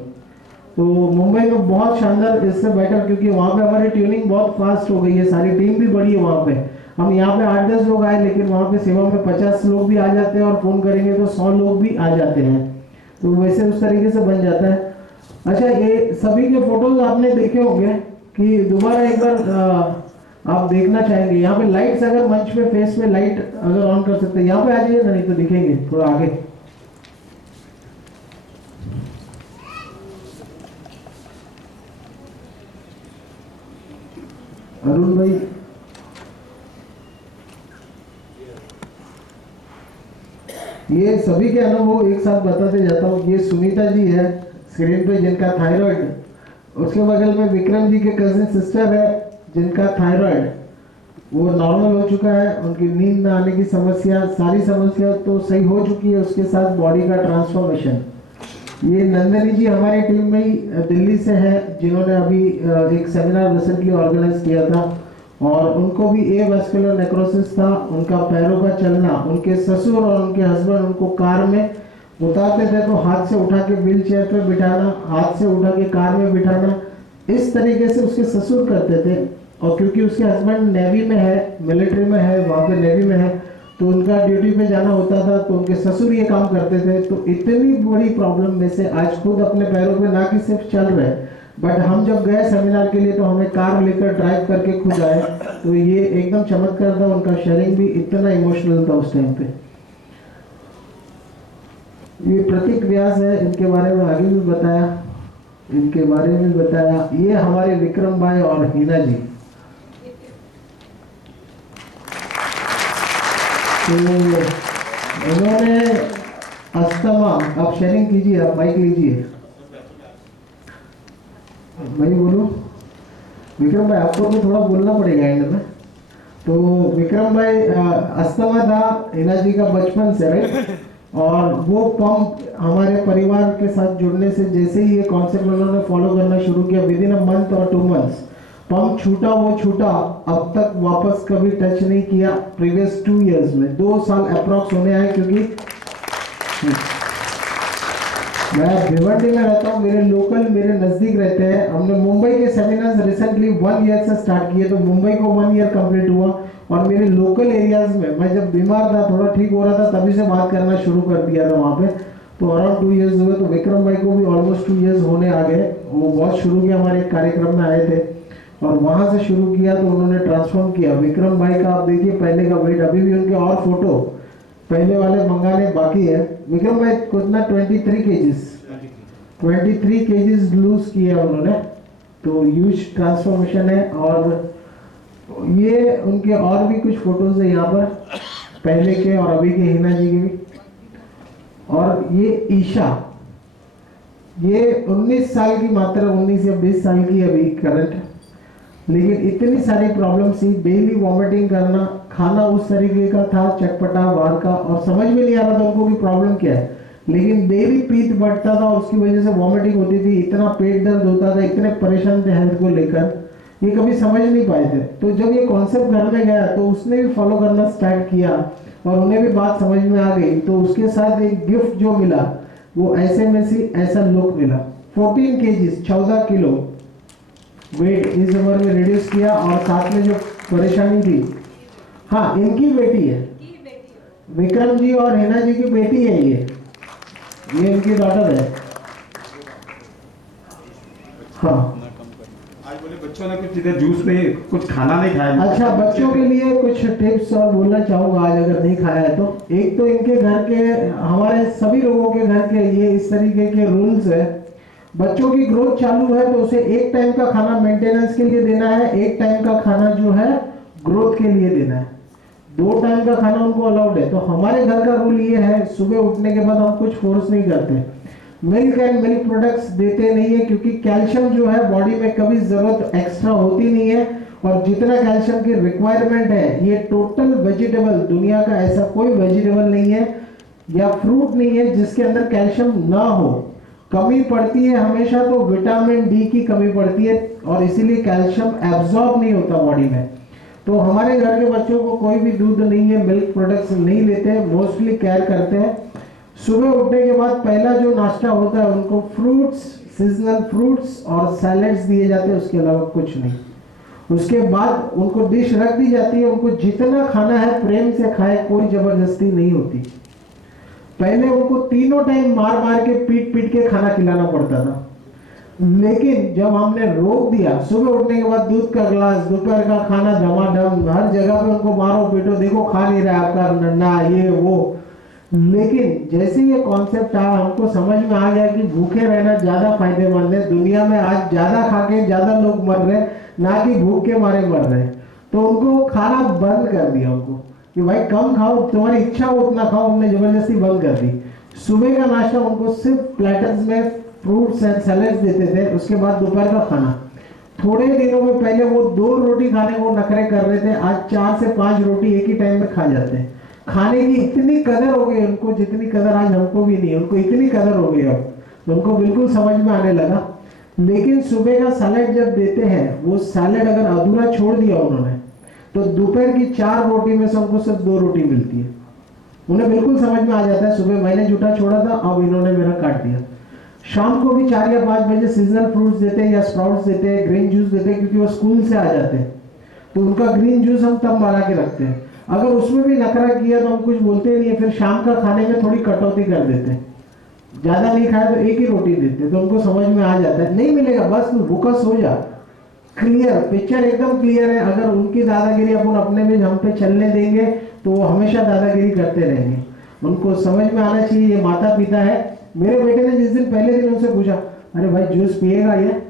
तो मुंबई में बहुत शानदार, इससे बेटर, क्योंकि वहाँ पे हमारी ट्यूनिंग बहुत फास्ट हो गई है, सारी टीम भी बड़ी है वहाँ पे। हम यहाँ पे 8-10 लोग आए, लेकिन वहाँ पे सेवा में 50 लोग भी आ जाते हैं, और फोन करेंगे तो 100 लोग भी आ जाते हैं। तो वैसे उस तरीके से बन जाता है। अच्छा, ये सभी के फोटोज आपने देखे होंगे कि दोबारा एक बार आप देखना चाहेंगे? यहाँ पे लाइट्स, अगर मंच पे फेस में लाइट अगर ऑन कर सकते हैं, यहाँ पे आ जाइए ना, नहीं तो दिखेंगे थोड़ा आगे। अरुण भाई, ये सभी के अनुभव एक साथ बताते जाता हूँ। ये सुनीता जी है स्क्रीन पे, जिनका थायराइड, उसके बगल में विक्रम जी के कजिन सिस्टर है जिनका थायराइड वो नॉर्मल हो चुका है, उनकी नींद न आने की समस्या, सारी समस्या तो सही हो चुकी है, उसके साथ बॉडी का ट्रांसफॉर्मेशन। ये नंदनी जी हमारी टीम में ही दिल्ली से है, जिन्होंने अभी एक सेमिनार रिसेंटली ऑर्गेनाइज किया था, और उनको भी एवास्कुलर नेक्रोसिस था, उनका पैरों का चलना, उनके ससुर और उनके हस्बैंड उनको कार में उतारते थे तो हाथ से उठा के व्हील चेयर पे बिठाना, हाथ से उठा के कार में बिठाना, इस तरीके से उसके ससुर करते थे। और क्योंकि उसके हस्बैंड नेवी में है, मिलिट्री में है, वहाँ पे नेवी में है, तो उनका ड्यूटी पे जाना होता था, तो उनके ससुर ये काम करते थे। तो इतनी बड़ी प्रॉब्लम में से आज खुद अपने पैरों पे ना कि सिर्फ चल रहे, बट हम जब गए सेमिनार के लिए तो हमें कार लेकर ड्राइव करके खुद आए। तो ये एकदम चमत्कार था, उनका शेयरिंग भी इतना इमोशनल था उस टाइम पे। ये प्रतीक व्यास है, इनके बारे में आगे भी बताया, इनके बारे में बताया। ये हमारे विक्रम भाई और हीना जी। तो उन्होंने अस्थमा, आप शेयरिंग कीजिए, आप माइक लीजिए, मैं बोलूं। विक्रम भाई आपको भी थोड़ा बोलना पड़ेगा एंड में। तो विक्रम भाई अस्थमा था हीना जी का बचपन से, राइट। और वो पंप हमारे परिवार के साथ जुड़ने से जैसे ही ये कॉन्सेप्ट उन्होंने फॉलो करना शुरू किया, विद इन अ मंथ और 2 मंथ्स पंप छूटा वो छूटा, अब तक वापस कभी टच नहीं किया। प्रीवियस 2 इयर्स में 2 साल अप्रॉक्स होने आए, क्योंकि मैं भिवंडी में रहता हूँ, मेरे लोकल मेरे नज़दीक रहते हैं। हमने मुंबई के सेमिनार्स रिसेंटली 1 ईयर से स्टार्ट किए, तो मुंबई को 1 ईयर कंप्लीट हुआ। और मेरे लोकल एरियाज में मैं जब बीमार था, थोड़ा ठीक हो रहा था, तभी से बात करना शुरू कर दिया था वहाँ पे। तो अराउंड 2 इयर्स हुए। तो विक्रम भाई को भी ऑलमोस्ट 2 इयर्स होने आ गए। वो बहुत शुरू के हमारे कार्यक्रम में आए थे और वहाँ से शुरू किया, तो उन्होंने ट्रांसफॉर्म किया। विक्रम भाई का आप देखिए पहले का वेट, अभी भी उनके और फोटो पहले वाले मंगाने बाकी है। विक्रम भाई कितना 23 केजीज लूज किया उन्होंने, तो ह्यूज ट्रांसफॉर्मेशन है। और ये उनके और भी कुछ फोटोज है यहाँ पर, पहले के और अभी के हीना जी के भी। और ये ईशा, ये 19 साल की मात्र, 19 या 20 साल की अभी करंट, लेकिन इतनी सारी प्रॉब्लम थी। डेली वॉमिटिंग करना, खाना उस तरीके का था चटपटा बाहर का, और समझ में नहीं आ रहा था उनको भी प्रॉब्लम क्या है। लेकिन डेली पीठ बढ़ता था और उसकी वजह से वॉमिटिंग होती थी, इतना पेट दर्द होता था, इतने परेशान थे हेल्थ को लेकर, ये कभी समझ नहीं पाए थे। तो जब ये कॉन्सेप्ट घर में गया तो उसने भी फॉलो करना स्टार्ट किया और उन्हें भी बात समझ में आ गई। तो उसके साथ एक गिफ्ट जो मिला वो ऐसे में से ऐसा लुक मिला। 14 केजीज 14 किलो वेट इस उम्र में रिड्यूस किया। और साथ में जो परेशानी थी, हाँ इनकी बेटी है, विक्रम जी और हीना जी की बेटी है, ये इनकी डॉटर है। हाँ आज बोले बच्चों ने कुछ इधर जूस नहीं, कुछ खाना नहीं खाया। अच्छा, बच्चों के लिए कुछ टिप्स और बोलना चाहूँगा आज, अगर नहीं खाया है तो। एक तो इनके घर के, हमारे सभी लोगों के घर के ये इस तरीके के रूल्स है। बच्चों की ग्रोथ चालू है तो उसे एक टाइम का खाना मेंटेनेंस के लिए देना है, एक टाइम का खाना जो है ग्रोथ के लिए देना है। 2 टाइम का खाना उनको अलाउड है। तो हमारे घर का रूल ये है, सुबह उठने के बाद हम कुछ फोर्स नहीं करते। मिल्क एंड मिल्क प्रोडक्ट्स देते नहीं है, क्योंकि कैल्शियम जो है बॉडी में कभी जरूरत एक्स्ट्रा होती नहीं है। और जितना कैल्शियम की रिक्वायरमेंट है, ये टोटल वेजिटेबल, दुनिया का ऐसा कोई वेजिटेबल नहीं है या फ्रूट नहीं है जिसके अंदर कैल्शियम ना हो। कमी पड़ती है हमेशा तो विटामिन डी की कमी पड़ती है, और इसीलिए कैल्शियम एब्जॉर्ब नहीं होता बॉडी में। तो हमारे घर के बच्चों को कोई भी दूध नहीं है, मिल्क प्रोडक्ट्स नहीं लेते, मोस्टली केयर करते हैं। सुबह उठने के बाद पहला जो नाश्ता होता है उनको फ्रूट्स, सीजनल फ्रूट्स और सैलेड्स दिए जाते हैं, उसके अलावा कुछ नहीं। उसके बाद उनको डिश रख दी जाती है, उनको जितना खाना है प्रेम से खाए, कोई जबरदस्ती नहीं होती। पहले उनको तीनों टाइम मार मार के पीट पीट के खाना खिलाना पड़ता था, लेकिन जब हमने रोक दिया, सुबह उठने के बाद दूध का गिलास, दोपहर का खाना धमाधम, हर जगह पे उनको मारो पीटो, देखो खा नहीं रहा आपका नन्ना ये वो। लेकिन जैसे ये कॉन्सेप्ट आया, हमको समझ में आ गया कि भूखे रहना ज्यादा फायदेमंद है। दुनिया में आज ज्यादा खा के ज्यादा लोग मर रहे, ना कि भूख के मारे मर रहे। तो उनको खाना बंद कर दिया उनको कि भाई कम खाओ, तुम्हारी इच्छा हो उतना खाओ, हमने जबरदस्ती बंद कर दी। सुबह का नाश्ता उनको सिर्फ प्लेटर्स में फ्रूट्स एंड सैलेड्स देते थे, उसके बाद दोपहर का खाना। थोड़े दिनों में पहले वो 2 रोटी खाने को नखरे कर रहे थे, आज 4 से 5 रोटी एक ही टाइम में खा जाते हैं। खाने की इतनी कदर हो गई उनको, जितनी कदर आज हमको भी नहीं है, उनको इतनी कदर हो गई अब, तो उनको बिल्कुल समझ में आने लगा। लेकिन सुबह का सैलेड जब देते हैं, वो सैलेड अगर अधूरा छोड़ दिया उन्होंने, तो दोपहर की 4 रोटी में से उनको सिर्फ 2 रोटी मिलती है। उन्हें बिल्कुल समझ में आ जाता है, सुबह मैंने जूठा छोड़ा था, अब इन्होंने मेरा काट दिया। शाम को भी 4 या 5 बजे सीजनल फ्रूट्स देते हैं या स्प्राउट्स देते हैं, ग्रीन जूस देते हैं, क्योंकि वो स्कूल से आ जाते हैं, तो उनका ग्रीन जूस हम तब बना के रखते हैं। अगर उसमें भी नखरा किया तो हम कुछ बोलते नहीं है, फिर शाम का खाने में थोड़ी कटौती कर देते हैं, ज़्यादा नहीं खाया तो एक ही रोटी देते, तो उनको समझ में आ जाता है नहीं मिलेगा बस तू भूखा सो जा। क्लियर पिक्चर एकदम क्लियर है। अगर उनकी दादागिरी अपन अपने में हम पे चलने देंगे तो वो हमेशा दादागिरी करते रहेंगे। उनको समझ में आना चाहिए ये माता पिता है। मेरे बेटे ने जिस दिन पहले दिन उनसे पूछा, अरे भाई जूस पिएगा ये?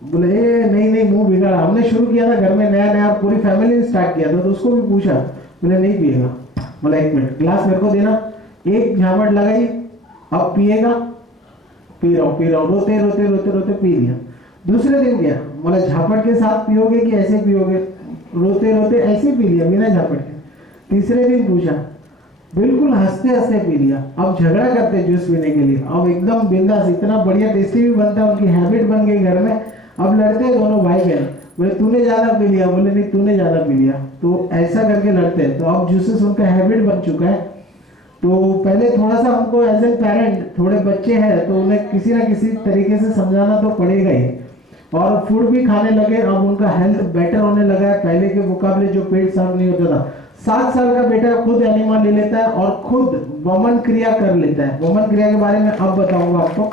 बोले नहीं नहीं मुंह बिगड़ा। हमने शुरू किया था घर में नया नया, पूरी फैमिली ने स्टार्ट किया था, तो उसको भी पूछा, बोले नहीं पिएगा। बोला एक मिनट ग्लास मेरे को देना, एक झापट लगाई, अब पिएगा? पी रहा हूँ, रोते रोते रोते रोते पी लिया। दूसरे दिन गया, बोला झापट के साथ पियोगे कि ऐसे पियोगे? रोते रोते ऐसे पी लिया बिना झापट के। तीसरे दिन पूछा, बिल्कुल हंसते हंसते पी लिया। अब झगड़ा करते जूस पीने के लिए, अब एकदम बिंदास, इतना बढ़िया टेस्टी भी बनता है, उनकी हैबिट बन गई घर में। अब लड़ते हैं दोनों भाई बहन, बोले तूने ज्यादा पी लिया, बोले नहीं तूने ज्यादा पी लिया, तो ऐसा करके लड़ते हैं। तो अब जूसेस उनका हैबिट बन चुका है। तो पहले थोड़ा सा हमको एज ए पेरेंट, थोड़े बच्चे हैं तो उन्हें किसी ना किसी तरीके से समझाना तो पड़ेगा ही। और फूड भी खाने लगे, अब उनका हेल्थ बेटर होने लगा है, पहले के मुकाबले जो पेट साफ नहीं होता था। 7 साल का बेटा खुद एनिमा ले लेता है और खुद वमन क्रिया कर लेता है। वमन क्रिया के बारे में अब बताऊंगा आपको।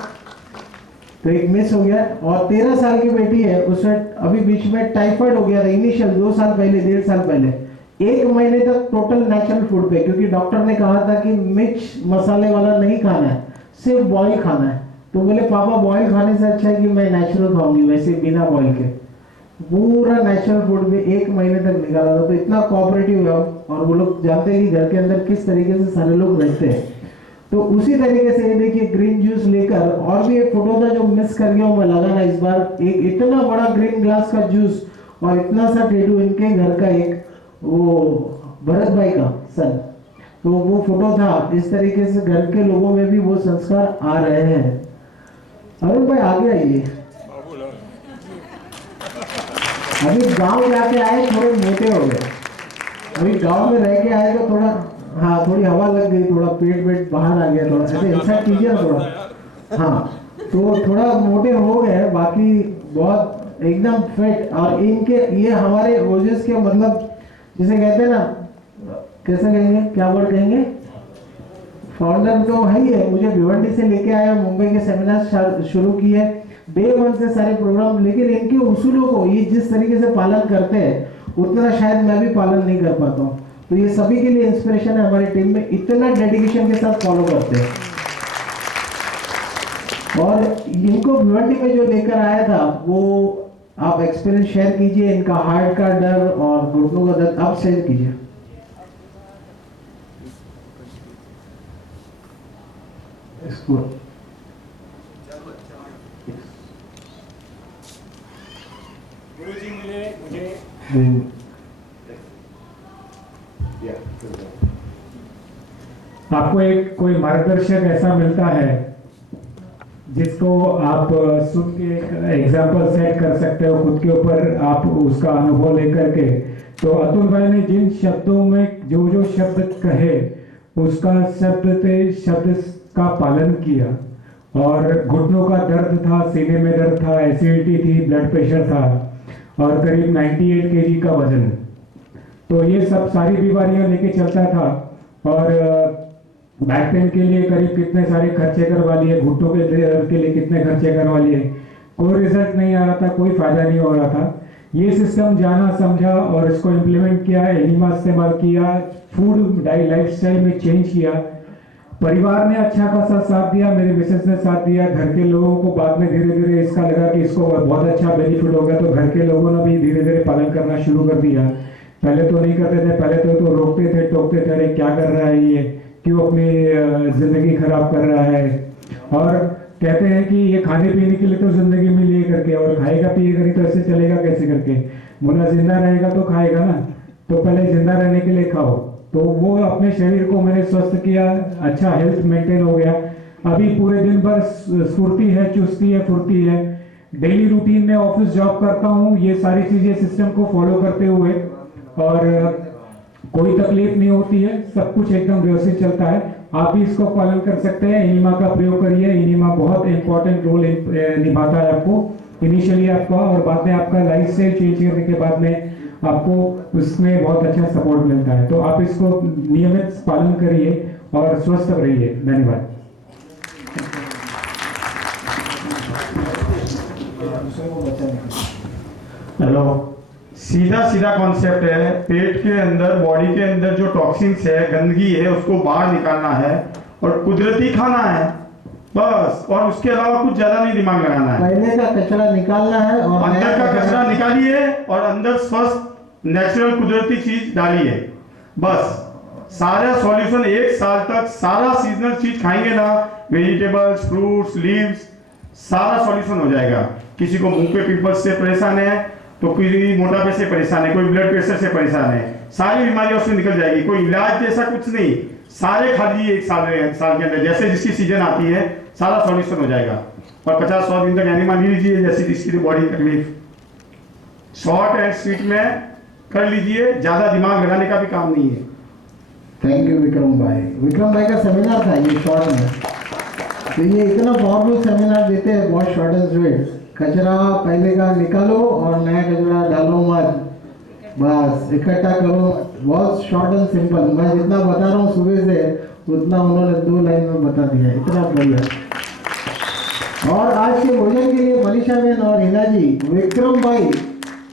तो एक मिस हो गया। और 13 साल की बेटी है, उसमें अभी बीच में टाइफाइड हो गया था इनिशियल 2 साल पहले, 1.5 साल पहले। 1 महीने तक टोटल नेचुरल फूड पे, क्योंकि डॉक्टर ने कहा था कि मिर्च मसाले वाला नहीं खाना है, सिर्फ बॉयल खाना है। तो बोले पापा बॉयल खाने से अच्छा है कि मैं नेचुरल खाऊंगी, वैसे बिना बॉयल के। पूरा नेचुरल फूड भी 1 महीने तक निकाला था। तो इतना कोऑपरेटिव है, और वो लोग जानते हैं कि घर के अंदर किस तरीके से सारे लोग रहते हैं। तो उसी तरीके से देखिए ग्रीन जूस लेकर, और भी एक फोटो था जो मिस कर गया हूं मैं लगाना इस बार, एक इतना बड़ा ग्रीन ग्लास का जूस और इतना सा टेटू इनके घर का, एक वो भरत भाई का सन। तो वो फोटो था। इस तरीके से घर के लोगों में भी वो संस्कार आ रहे हैं। अरुण भाई आगे आइए। अभी गांव जाके आए, थोड़े मोटे हो गए। अभी गांव में रह के आए तो थोड़ा, हाँ थोड़ी हवा लग गई, थोड़ा पेट बाहर आ गया, थोड़ा ऐसे इंसर्ट कीजिए ना थोड़ा। हाँ तो थोड़ा मोटे हो गए, बाकी बहुत एकदम फिट। और इनके ये हमारे ओजस के मतलब जिसे कहते हैं ना, कैसे कहेंगे, क्या वर्ड कहेंगे, फाउंडर तो है ही है। मुझे भिवंडी से लेके आया, मुंबई के सेमिनार शुरू किए, डे 1 से सारे प्रोग्राम। लेकिन इनके उसूलों को ये जिस तरीके से पालन करते हैं उतना शायद मैं भी पालन नहीं कर पाता हूँ। तो ये सभी के लिए इंस्पिरेशन है। हमारी टीम में इतना डेडिकेशन के साथ फॉलो करते हैं। और इनको भिवंडी में जो लेकर आया था वो आप एक्सपीरियंस शेयर कीजिए, इनका हार्ट का डर और घुटनों का दर्द आप शेयर कीजिए। इसको गुरुजी मुझे आपको एक कोई मार्गदर्शक ऐसा मिलता है जिसको आप सुन के एग्जाम्पल सेट कर सकते हो खुद के ऊपर, आप उसका अनुभव लेकर के। तो अतुल भाई ने जिन शब्दों में जो जो शब्द कहे उसका शब्द का पालन किया। और घुटनों का दर्द था, सीने में दर्द था, एसिडिटी थी, ब्लड प्रेशर था और करीब 98 केजी का वजन। तो ये सब सारी बीमारियां लेके चलता था। और बैक पेन के लिए करीब कितने सारे खर्चे करवा लिए, घुटनों के दर्द के लिए कितने खर्चे करवा लिए, कोई रिजल्ट नहीं आ रहा था, कोई फायदा नहीं हो रहा था। ये सिस्टम जाना समझा और इसको इम्प्लीमेंट किया, एनिमा इस्तेमाल किया, फूड लाइफस्टाइल में चेंज किया। परिवार ने अच्छा खासा साथ दिया, मेरे मिसेस ने साथ दिया, घर के लोगों को बाद में धीरे धीरे इसका लगा कि इसको बहुत अच्छा बेनिफिट होगा, तो घर के लोगों ने भी धीरे धीरे पालन करना शुरू कर दिया। पहले तो नहीं करते थे, पहले तो रोकते थे, टोकते थे, अरे क्या कर रहा है ये, क्यों अपनी जिंदगी खराब कर रहा है। और कहते हैं कि ये खाने पीने के लिए तो जिंदगी में लिए करके, और खाएगा पिएगा नहीं तो ऐसे चलेगा कैसे करके। बोला जिंदा रहेगा तो खाएगा ना, तो पहले जिंदा रहने के लिए खाओ। तो वो अपने शरीर को मैंने स्वस्थ किया, अच्छा हेल्थ मेंटेन हो गया। अभी पूरे दिन भर स्फूर्ति है, चुस्ती है, फुर्ती है। डेली रूटीन में ऑफिस जॉब करता हूँ, ये सारी चीजें सिस्टम को फॉलो करते हुए, और कोई तकलीफ नहीं होती है, सब कुछ एकदम व्यवस्थित चलता है। आप भी इसको पालन कर सकते हैं, एनिमा का प्रयोग करिए। एनिमा बहुत इंपॉर्टेंट रोल निभाता है आपको, इनिशियली आपका, और बाद में आपका लाइफ स्टाइल चेंज करने के बाद में आपको उसमें बहुत अच्छा सपोर्ट मिलता है। तो आप इसको नियमित पालन करिए और स्वस्थ रहिए। धन्यवाद। हेलो, सीधा सीधा कॉन्सेप्ट है, पेट के अंदर, बॉडी के अंदर जो टॉक्सिन्स है, गंदगी है, उसको बाहर निकालना है और कुदरती खाना है बस, और उसके अलावा कुछ ज्यादा नहीं दिमाग लगाना है। पहले का कचरा निकालना है और अंदर का कचरा निकालिए और अंदर स्वस्थ नेचुरल कुदरती चीज डालिए बस। सारा सॉल्यूशन, एक साल तक सारा सीजनल चीज खाएंगे ना, वेजिटेबल्स, फ्रूट्स, लीव्स, सारा सॉल्यूशन हो जाएगा। किसी को मुंह पे पिंपल्स से परेशान है, तो कोई मोटापे से परेशान है, कोई ब्लड प्रेशर से परेशान है, सारी बीमारियां उससे निकल जाएगी। कोई इलाज जैसा कुछ नहीं, सारे खा लीजिए एक साल के अंदर, जैसे जिसकी सीजन आती है सारा सॉल्यूशन हो जाएगा। और 50-100 दिन तक एनिमा ले लीजिए, जैसे जिसकी बॉडी तकलीफ। शॉर्ट एंड स्वीट में कर लीजिए, ज्यादा दिमाग लगाने का भी काम नहीं है। थैंक यू विक्रम भाई। विक्रम भाई का सेमिनार था ये शॉर्ट में, तो ये इतना पावरफुल सेमिनार देते हैं, बहुत शॉर्ट एंड स्वीट। कचरा पहले का निकालो और नया कचरा डालो मत, बस इकट्ठा करो, बहुत शॉर्ट एंड सिंपल। मैं जितना बता रहा हूँ सुबह से उतना उन्होंने 2 लाइन में बता दिया, इतना बढ़िया। और आज के भोजन के लिए मनीषा बहन और हिना जी, विक्रम भाई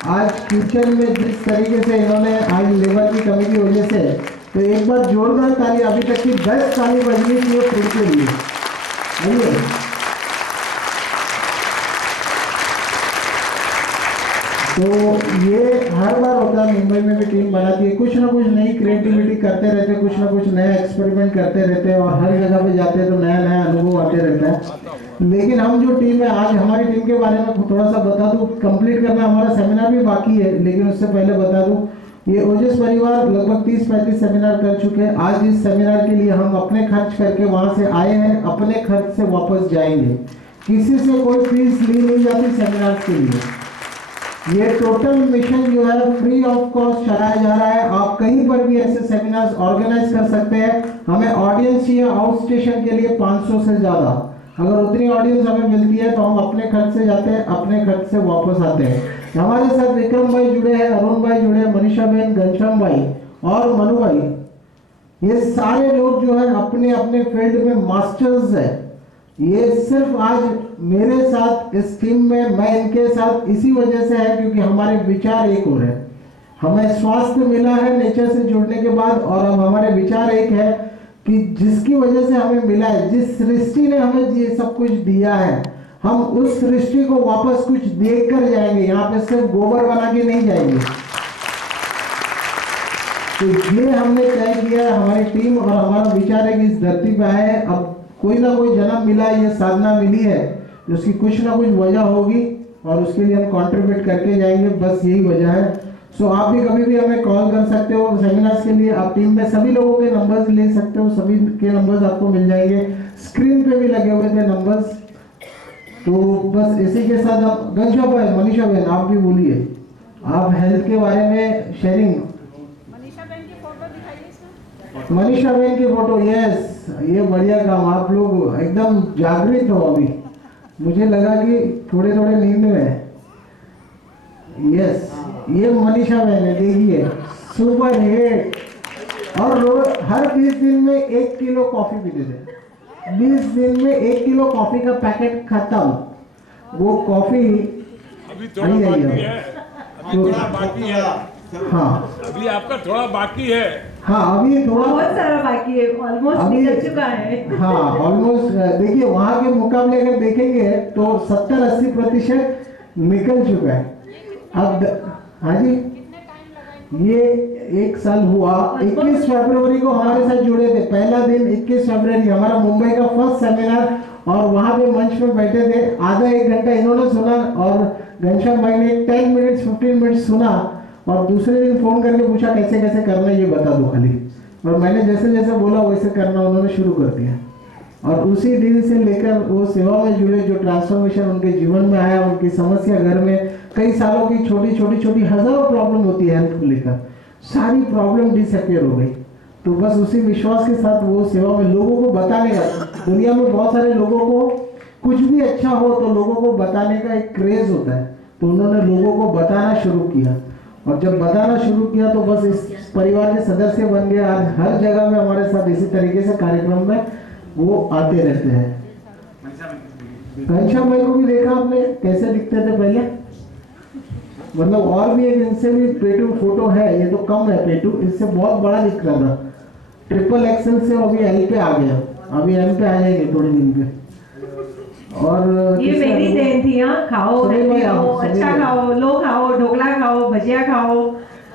आज किचन में जिस तरीके से इन्होंने, आज लेबर की कमी की वजह से, तो एक बार जोरदार ताली, अभी तक की 10 ताली बजनी चाहिए फूड के लिए। तो ये हर बार होता है, मुंबई में भी टीम बनाती है, कुछ ना कुछ नई क्रिएटिविटी करते रहते हैं, कुछ ना कुछ नया एक्सपेरिमेंट करते रहते हैं, और हर जगह पे जाते हैं तो नया नया अनुभव आते रहता है। लेकिन हम जो टीम है, आज हमारी टीम के बारे में थोड़ा सा बता दूं, कंप्लीट करना हमारा सेमिनार भी बाकी है, लेकिन उससे पहले बता दूं, ये ओजस परिवार लगभग 30-35 सेमिनार कर चुके हैं। आज इस सेमिनार के लिए हम अपने खर्च करके वहां से आए हैं, अपने खर्च से वापस जाएंगे, किसी से कोई फीस ली नहीं जाती सेमिनार के लिए। ये टोटल मिशन जो है फ्री ऑफ कॉस्ट चलाया जा रहा है। आप कहीं पर भी ऐसे सेमिनार्स ऑर्गेनाइज कर सकते हैं। हमें ऑडियंस चाहिए आउट स्टेशन के लिए 500 से ज़्यादा, अगर उतनी ऑडियंस हमें मिलती है तो हम अपने खर्च से जाते हैं, अपने खर्च से वापस आते हैं। हमारे साथ विक्रम भाई जुड़े हैं, अरुण भाई जुड़े हैं, मनीषा बहन, घनश्याम भाई और मनु भाई, ये सारे लोग जो है अपने अपने फील्ड में मास्टर्स है। ये सिर्फ आज मेरे साथ इस टीम में, मैं इनके साथ इसी वजह से है क्योंकि हमारे विचार एक हो रहे हैं। हमें स्वास्थ्य मिला है नेचर से जुड़ने के बाद, और अब हमारे विचार एक है कि जिसकी वजह से हमें मिला है, जिस सृष्टि ने हमें ये सब कुछ दिया है, हम उस सृष्टि को वापस कुछ देख कर जाएंगे। यहाँ पे सिर्फ गोबर बना के नहीं जाएंगे। तो ये हमने तय किया है, हमारी टीम और हमारा विचार है कि इस धरती पे आए, अब कोई ना कोई जन्म मिला है, ये साधना मिली है, उसकी कुछ ना कुछ वजह होगी और उसके लिए हम कंट्रीब्यूट करके जाएंगे, बस यही वजह है। सो आप भी कभी भी हमें कॉल कर सकते हो सेमिनार्स के लिए। आप टीम में सभी लोगों के नंबर्स ले सकते हो, सभी के नंबर्स आपको मिल जाएंगे, स्क्रीन पे भी लगे हुए थे नंबर्स। तो बस इसी के साथ आप घनश्याम भाई, मनीषा बहन आप भी बोलिए, आप हेल्थ के बारे में शेयरिंग। मनीषा बहन की फोटो दिखाइए इसमें। मनीषा बहन की फोटो, यस, ये बढ़िया काम, आप लोग एकदम जागृत हो। अभी मुझे लगा कि थोड़े थोड़े नींद में। यस, ये मनीषा बहन है, देखिए सुपर हिट। और रोज हर 20 दिन में 1 किलो कॉफी पीते थे। 20 दिन में 1 किलो कॉफी का पैकेट खत्म। वो कॉफी अभी थोड़ा बाकी है, अभी थोड़ा बाकी है। हाँ, अभी आपका थोड़ा बाकी है। हाँ अभी थोड़ा बहुत सारा बाकी है, ऑलमोस्ट निकल चुका है। हाँ ऑलमोस्ट, देखिए वहाँ के मुकाबले अगर देखेंगे तो 70-80% निकल चुका है। अब हाँ जी, ये 1 साल हुआ। 21 फरवरी को हमारे साथ जुड़े थे, पहला दिन 21 फरवरी हमारा मुंबई का फर्स्ट सेमिनार, और वहाँ पे मंच में बैठे थे। आधा 1 घंटा इन्होंने सुना और घनश्याम भाई ने 10 मिनट्स 15 मिनट्स सुना, और दूसरे दिन फोन करके पूछा कैसे कैसे करना है ये बता दो खाली, और मैंने जैसे जैसे बोला वैसे करना उन्होंने शुरू कर दिया। और उसी दिन से लेकर वो सेवा में जुड़े, जो ट्रांसफॉर्मेशन उनके जीवन में आया, उनकी समस्या घर में कई सालों की छोटी हजारों प्रॉब्लम होती है हेल्थ को लेकर, सारी प्रॉब्लम डिसअपियर हो गई। तो बस उसी विश्वास के साथ वो सेवा में लोगों को बताने का, दुनिया में बहुत सारे लोगों को कुछ भी अच्छा हो तो लोगों को बताने का एक क्रेज होता है, तो उन्होंने लोगों को बताना शुरू किया। और जब बताना शुरू किया तो बस इस परिवार के सदस्य बन गए। आज हर जगह में हमारे साथ इसी तरीके से कार्यक्रम में वो आते रहते हैं। घनश्याम भाई को भी देखा आपने, कैसे दिखते थे पहले, मतलब और भी एक इनसे भी पेटू फोटो है, ये तो कम है पेटू, इससे बहुत बड़ा दिख रहा था। ट्रिपल एक्सल से अभी एल पे आ गया, अभी एम पे आ जाएंगे थोड़े दिन पे। और ये मेरी देन थी। हाँ, खाओ, हैप्पी खाओ, अच्छा खाओ, लो खाओ, ढोकला खाओ, भजिया खाओ,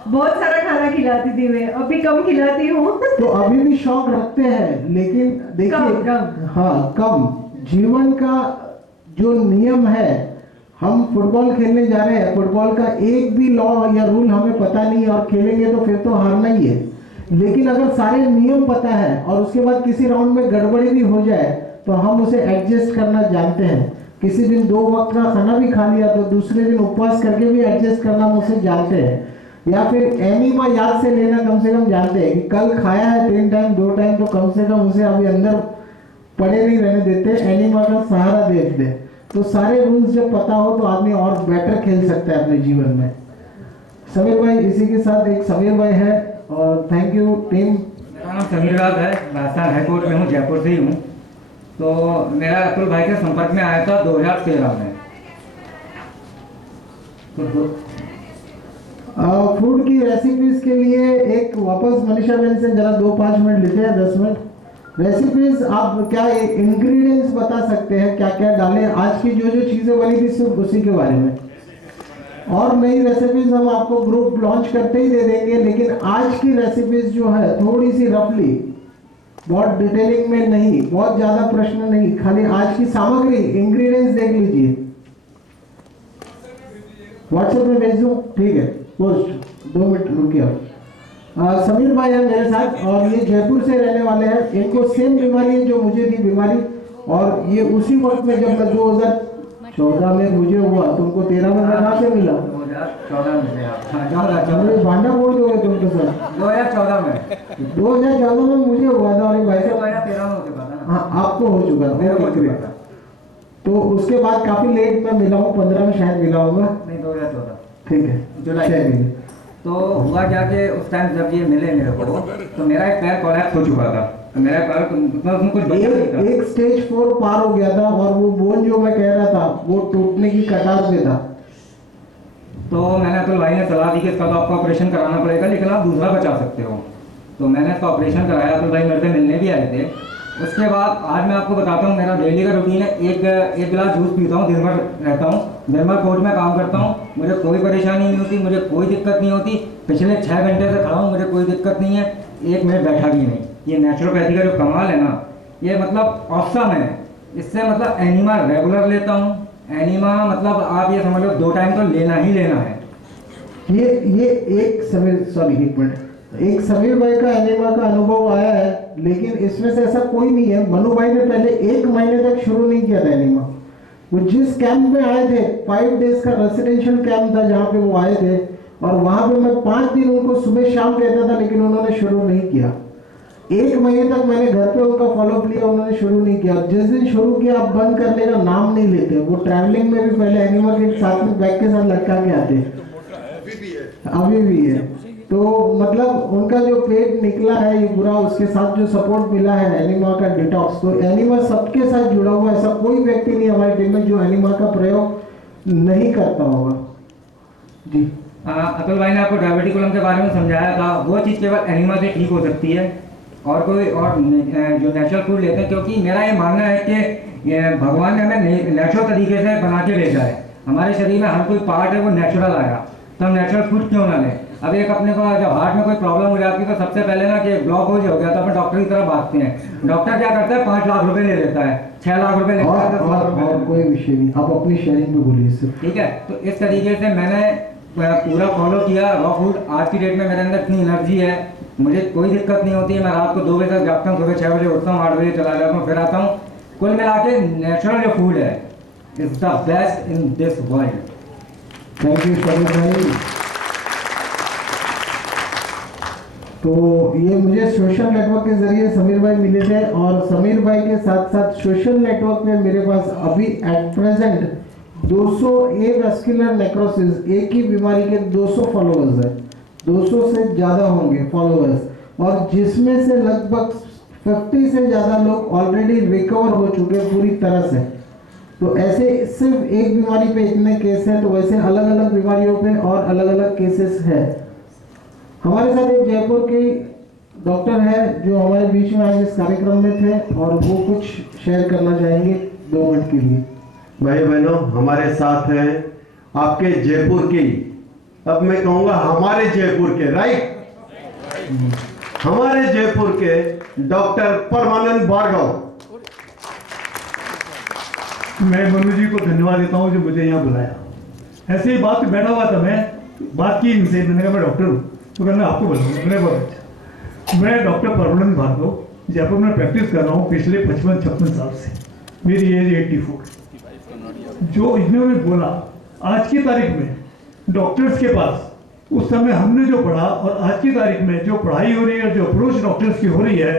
बहुत सारा खाना खिलाती थी मैं, अभी कम खिलाती हूँ। तो अभी भी शौक रखते हैं, लेकिन देखिए कम। हाँ कम। जीवन का जो नियम है, हम फुटबॉल खेलने जा रहे हैं, फुटबॉल का एक भी लॉ या रूल हमें पता नहीं है और खेलेंगे तो फिर तो हारना ही है। लेकिन अगर सारे नियम पता है और उसके बाद किसी राउंड में गड़बड़ी भी हो जाए तो हम उसे एडजस्ट करना जानते हैं। किसी दिन 2 वक्त का खाना भी खा लिया तो दूसरे दिन उपवास करके भी एडजस्ट करना हम उसे जानते हैं। या फिर एनीमा याद से लेना कम से कम जानते हैं कि कल खाया है 3 टाइम 2 टाइम, तो कम से कम उसे अभी अंदर पड़े नहीं रहने देते, एनीमा का सहारा देते हैं। तो सारे रूल्स जब पता हो तो आदमी और बेटर खेल सकता है अपने जीवन में। समीर भाई, इसी के साथ एक समीर भाई है और थैंक यू टीम। मेरा नाम समीर राज है, राजस्थान हाईकोर्ट में हूँ, जयपुर से ही हूँ। तो मेरा अतुल भाई के संपर्क में आया था 2013 में। फूड की रेसिपीज के लिए एक वापस मनीषा बहन से जरा 2-5 मिनट लेते हैं, 10 मिनट। रेसिपीज आप क्या इंग्रेडिएंट्स बता सकते हैं, क्या क्या डालें, आज की जो जो चीज़ें बनी थी सिर्फ उसी के बारे में। और नई रेसिपीज हम आपको ग्रुप लॉन्च करते ही दे देंगे, लेकिन आज की रेसिपीज जो है थोड़ी सी रफली, बहुत डिटेलिंग में नहीं, बहुत ज़्यादा प्रश्न नहीं, खाली आज की सामग्री इंग्रेडिएंट्स देख लीजिए। व्हाट्सएप में भेज दूँ, ठीक है, पोस्ट 2 मिनट रुकिए आप। समीर भाई है मेरे साथ और ये जयपुर से रहने वाले हैं। इनको सेम बीमारी है जो मुझे थी बीमारी, और ये उसी वक्त में जब मैं 2014 में मुझे हुआ, तुमको 13 में कहाँ से मिला? 2014 में भांडा बोल दोगे तुम तो सर। 2014 में 2014 में मुझे हुआ था और भाई साहब 2013 में हो चुका था ना। हाँ, आपको हो चुका मेरे को हो चुका था। था। तो उसके बाद काफी लेट में मिला हूँ, 15 में शायद मिला होगा। नहीं, 2014 ठीक है, जुलाई। 6 महीने। तो हुआ क्या कि उस टाइम जब ये मिले मेरे को, तो मेरा एक पैर कोलैप्स हो चुका था। तो मेरा पैर उसमें कुछ बचा नहीं था। एक स्टेज 4 पार हो गया था और वो बोन जो मैं कह रहा था वो टूटने की कगार पे था। तो मैंने अतुल भाई ने सलाह दी कि इसका तो आपको ऑपरेशन कराना पड़ेगा, लेकिन आप दूसरा बचा सकते हो। तो मैंने इसका ऑपरेशन कराया। अतुल भाई मेरे से मिलने भी आए थे। उसके बाद आज मैं आपको बताता हूँ, मेरा डेली का रूटीन है, एक गिलास जूस पीता हूँ, दिन भर रहता हूँ, निर्मल कोर्ट में काम करता हूँ, मुझे कोई परेशानी नहीं होती, मुझे कोई दिक्कत नहीं होती। पिछले 6 घंटे से खड़ा हूँ, मुझे कोई दिक्कत नहीं है, 1 मिनट बैठा भी नहीं। ये नेचुरोपैथी का जो कमाल है ना, ये मतलब ऑसम है। इससे मतलब एनीमा रेगुलर लेता हूँ। एनीमा मतलब आप ये समझ लो 2 टाइम तो लेना ही लेना है। ये एक समीर भाई का एनीमा का अनुभव आया है, लेकिन इसमें से ऐसा कोई नहीं है। मनु भाई ने पहले 1 महीने तक शुरू नहीं किया था एनीमा। वो जिस कैंप में आए थे, 5 डेज का रेसिडेंशियल कैंप था जहाँ पे वो आए थे, और वहाँ पे मैं 5 दिन उनको सुबह शाम कहता था, लेकिन उन्होंने शुरू नहीं किया। 1 महीने तक मैंने घर पे उनका फॉलोअप लिया, उन्होंने शुरू नहीं किया। जिस दिन शुरू किया आप बंद करने का नाम नहीं लेते। वो ट्रैवलिंग में भी पहले एनिमा के साथ में बैग के साथ लटका के आते, अभी भी है। तो मतलब उनका जो पेट निकला है ये पूरा, उसके साथ जो सपोर्ट मिला है एनिमा का डिटॉक्स, तो एनिमा सबके साथ जुड़ा हुआ। ऐसा कोई व्यक्ति नहीं हमारी टीम में जो एनिमा का प्रयोग नहीं करता होगा। जी अतुल भाई ने आपको डायबिटिकुलम के बारे में समझाया था। वो चीज़ केवल एनिमा से ठीक हो सकती है, और कोई और जो नेचुरल फूड लेते हैं। क्योंकि मेरा ये मानना है कि भगवान ने हमें नेचुरल तरीके से बना के भेजा है। हमारे शरीर में हर कोई पार्ट है वो नेचुरल आया, तो हम नेचुरल फूड क्यों ना लें। अब एक अपने को जब हार्ट में कोई प्रॉब्लम हो जाती है तो सबसे पहले ना कि ब्लॉक हो गया तो अपने डॉक्टर की तरफ भागते हैं। डॉक्टर क्या करता है, 5 लाख रुपए ले लेता है, 6 लाख रुपए लेता है, 10 लाख रुपए। और कोई विषय नहीं, आप अपनी शेयरिंग में बोलिए सिर्फ। ठीक है, तो इस तरीके से मैंने पूरा फॉलो किया रॉ फूड। आज की डेट में मेरे अंदर इतनी एनर्जी है, मुझे कोई दिक्कत नहीं होती है। मैं रात को 2 बजे तक जागता हूँ, सुबह 6 बजे उठता हूँ, 8 बजे चला जाता हूँ, फिर आता हूँ। कुल मिला के नेचुरल जो फूड है is the best in this world. Thank you Sameer भाई। तो ये मुझे सोशल नेटवर्क के जरिए समीर भाई मिले थे, और समीर भाई के साथ साथ सोशल नेटवर्क में मेरे पास अभी एट प्रेजेंट 200 एवास्कुलर नेक्रोसिस, एक ही बीमारी के 200 फॉलोअर्स है, 200 से ज़्यादा होंगे फॉलोअर्स, और जिसमें से लगभग 50 से ज़्यादा लोग ऑलरेडी रिकवर हो चुके पूरी तरह से। तो ऐसे सिर्फ एक बीमारी पे इतने केस हैं, तो वैसे अलग अलग बीमारियों पे और अलग अलग केसेस है। हमारे साथ एक जयपुर के डॉक्टर है जो हमारे बीच में आज इस कार्यक्रम में थे, और वो कुछ शेयर करना चाहेंगे 2 मिनट के लिए। भाई बहनों, हमारे साथ हैं आपके जयपुर की, अब मैं कहूँगा हमारे जयपुर के, राइट, हमारे जयपुर के डॉक्टर परमानंद भार्गव। मैं मनु जी को धन्यवाद देता हूँ जो मुझे यहाँ बुलाया। ऐसे ही बात पे बैठा हुआ था, मैं बात की इनसे, मैंने कहा मैं डॉक्टर हूँ, तो कहना आपको बुलाऊंगा। मैंने बहुत अच्छा, मैं डॉक्टर परमानंद भार्गव जयपुर में प्रैक्टिस कर रहा हूँ पिछले 55-56 साल से, मेरी एज 84। जो इन्होंने बोला आज की तारीख में डॉक्टर्स के पास उस समय हमने जो पढ़ा और आज की तारीख में जो पढ़ाई हो रही है, जो अप्रोच डॉक्टर्स की हो रही है,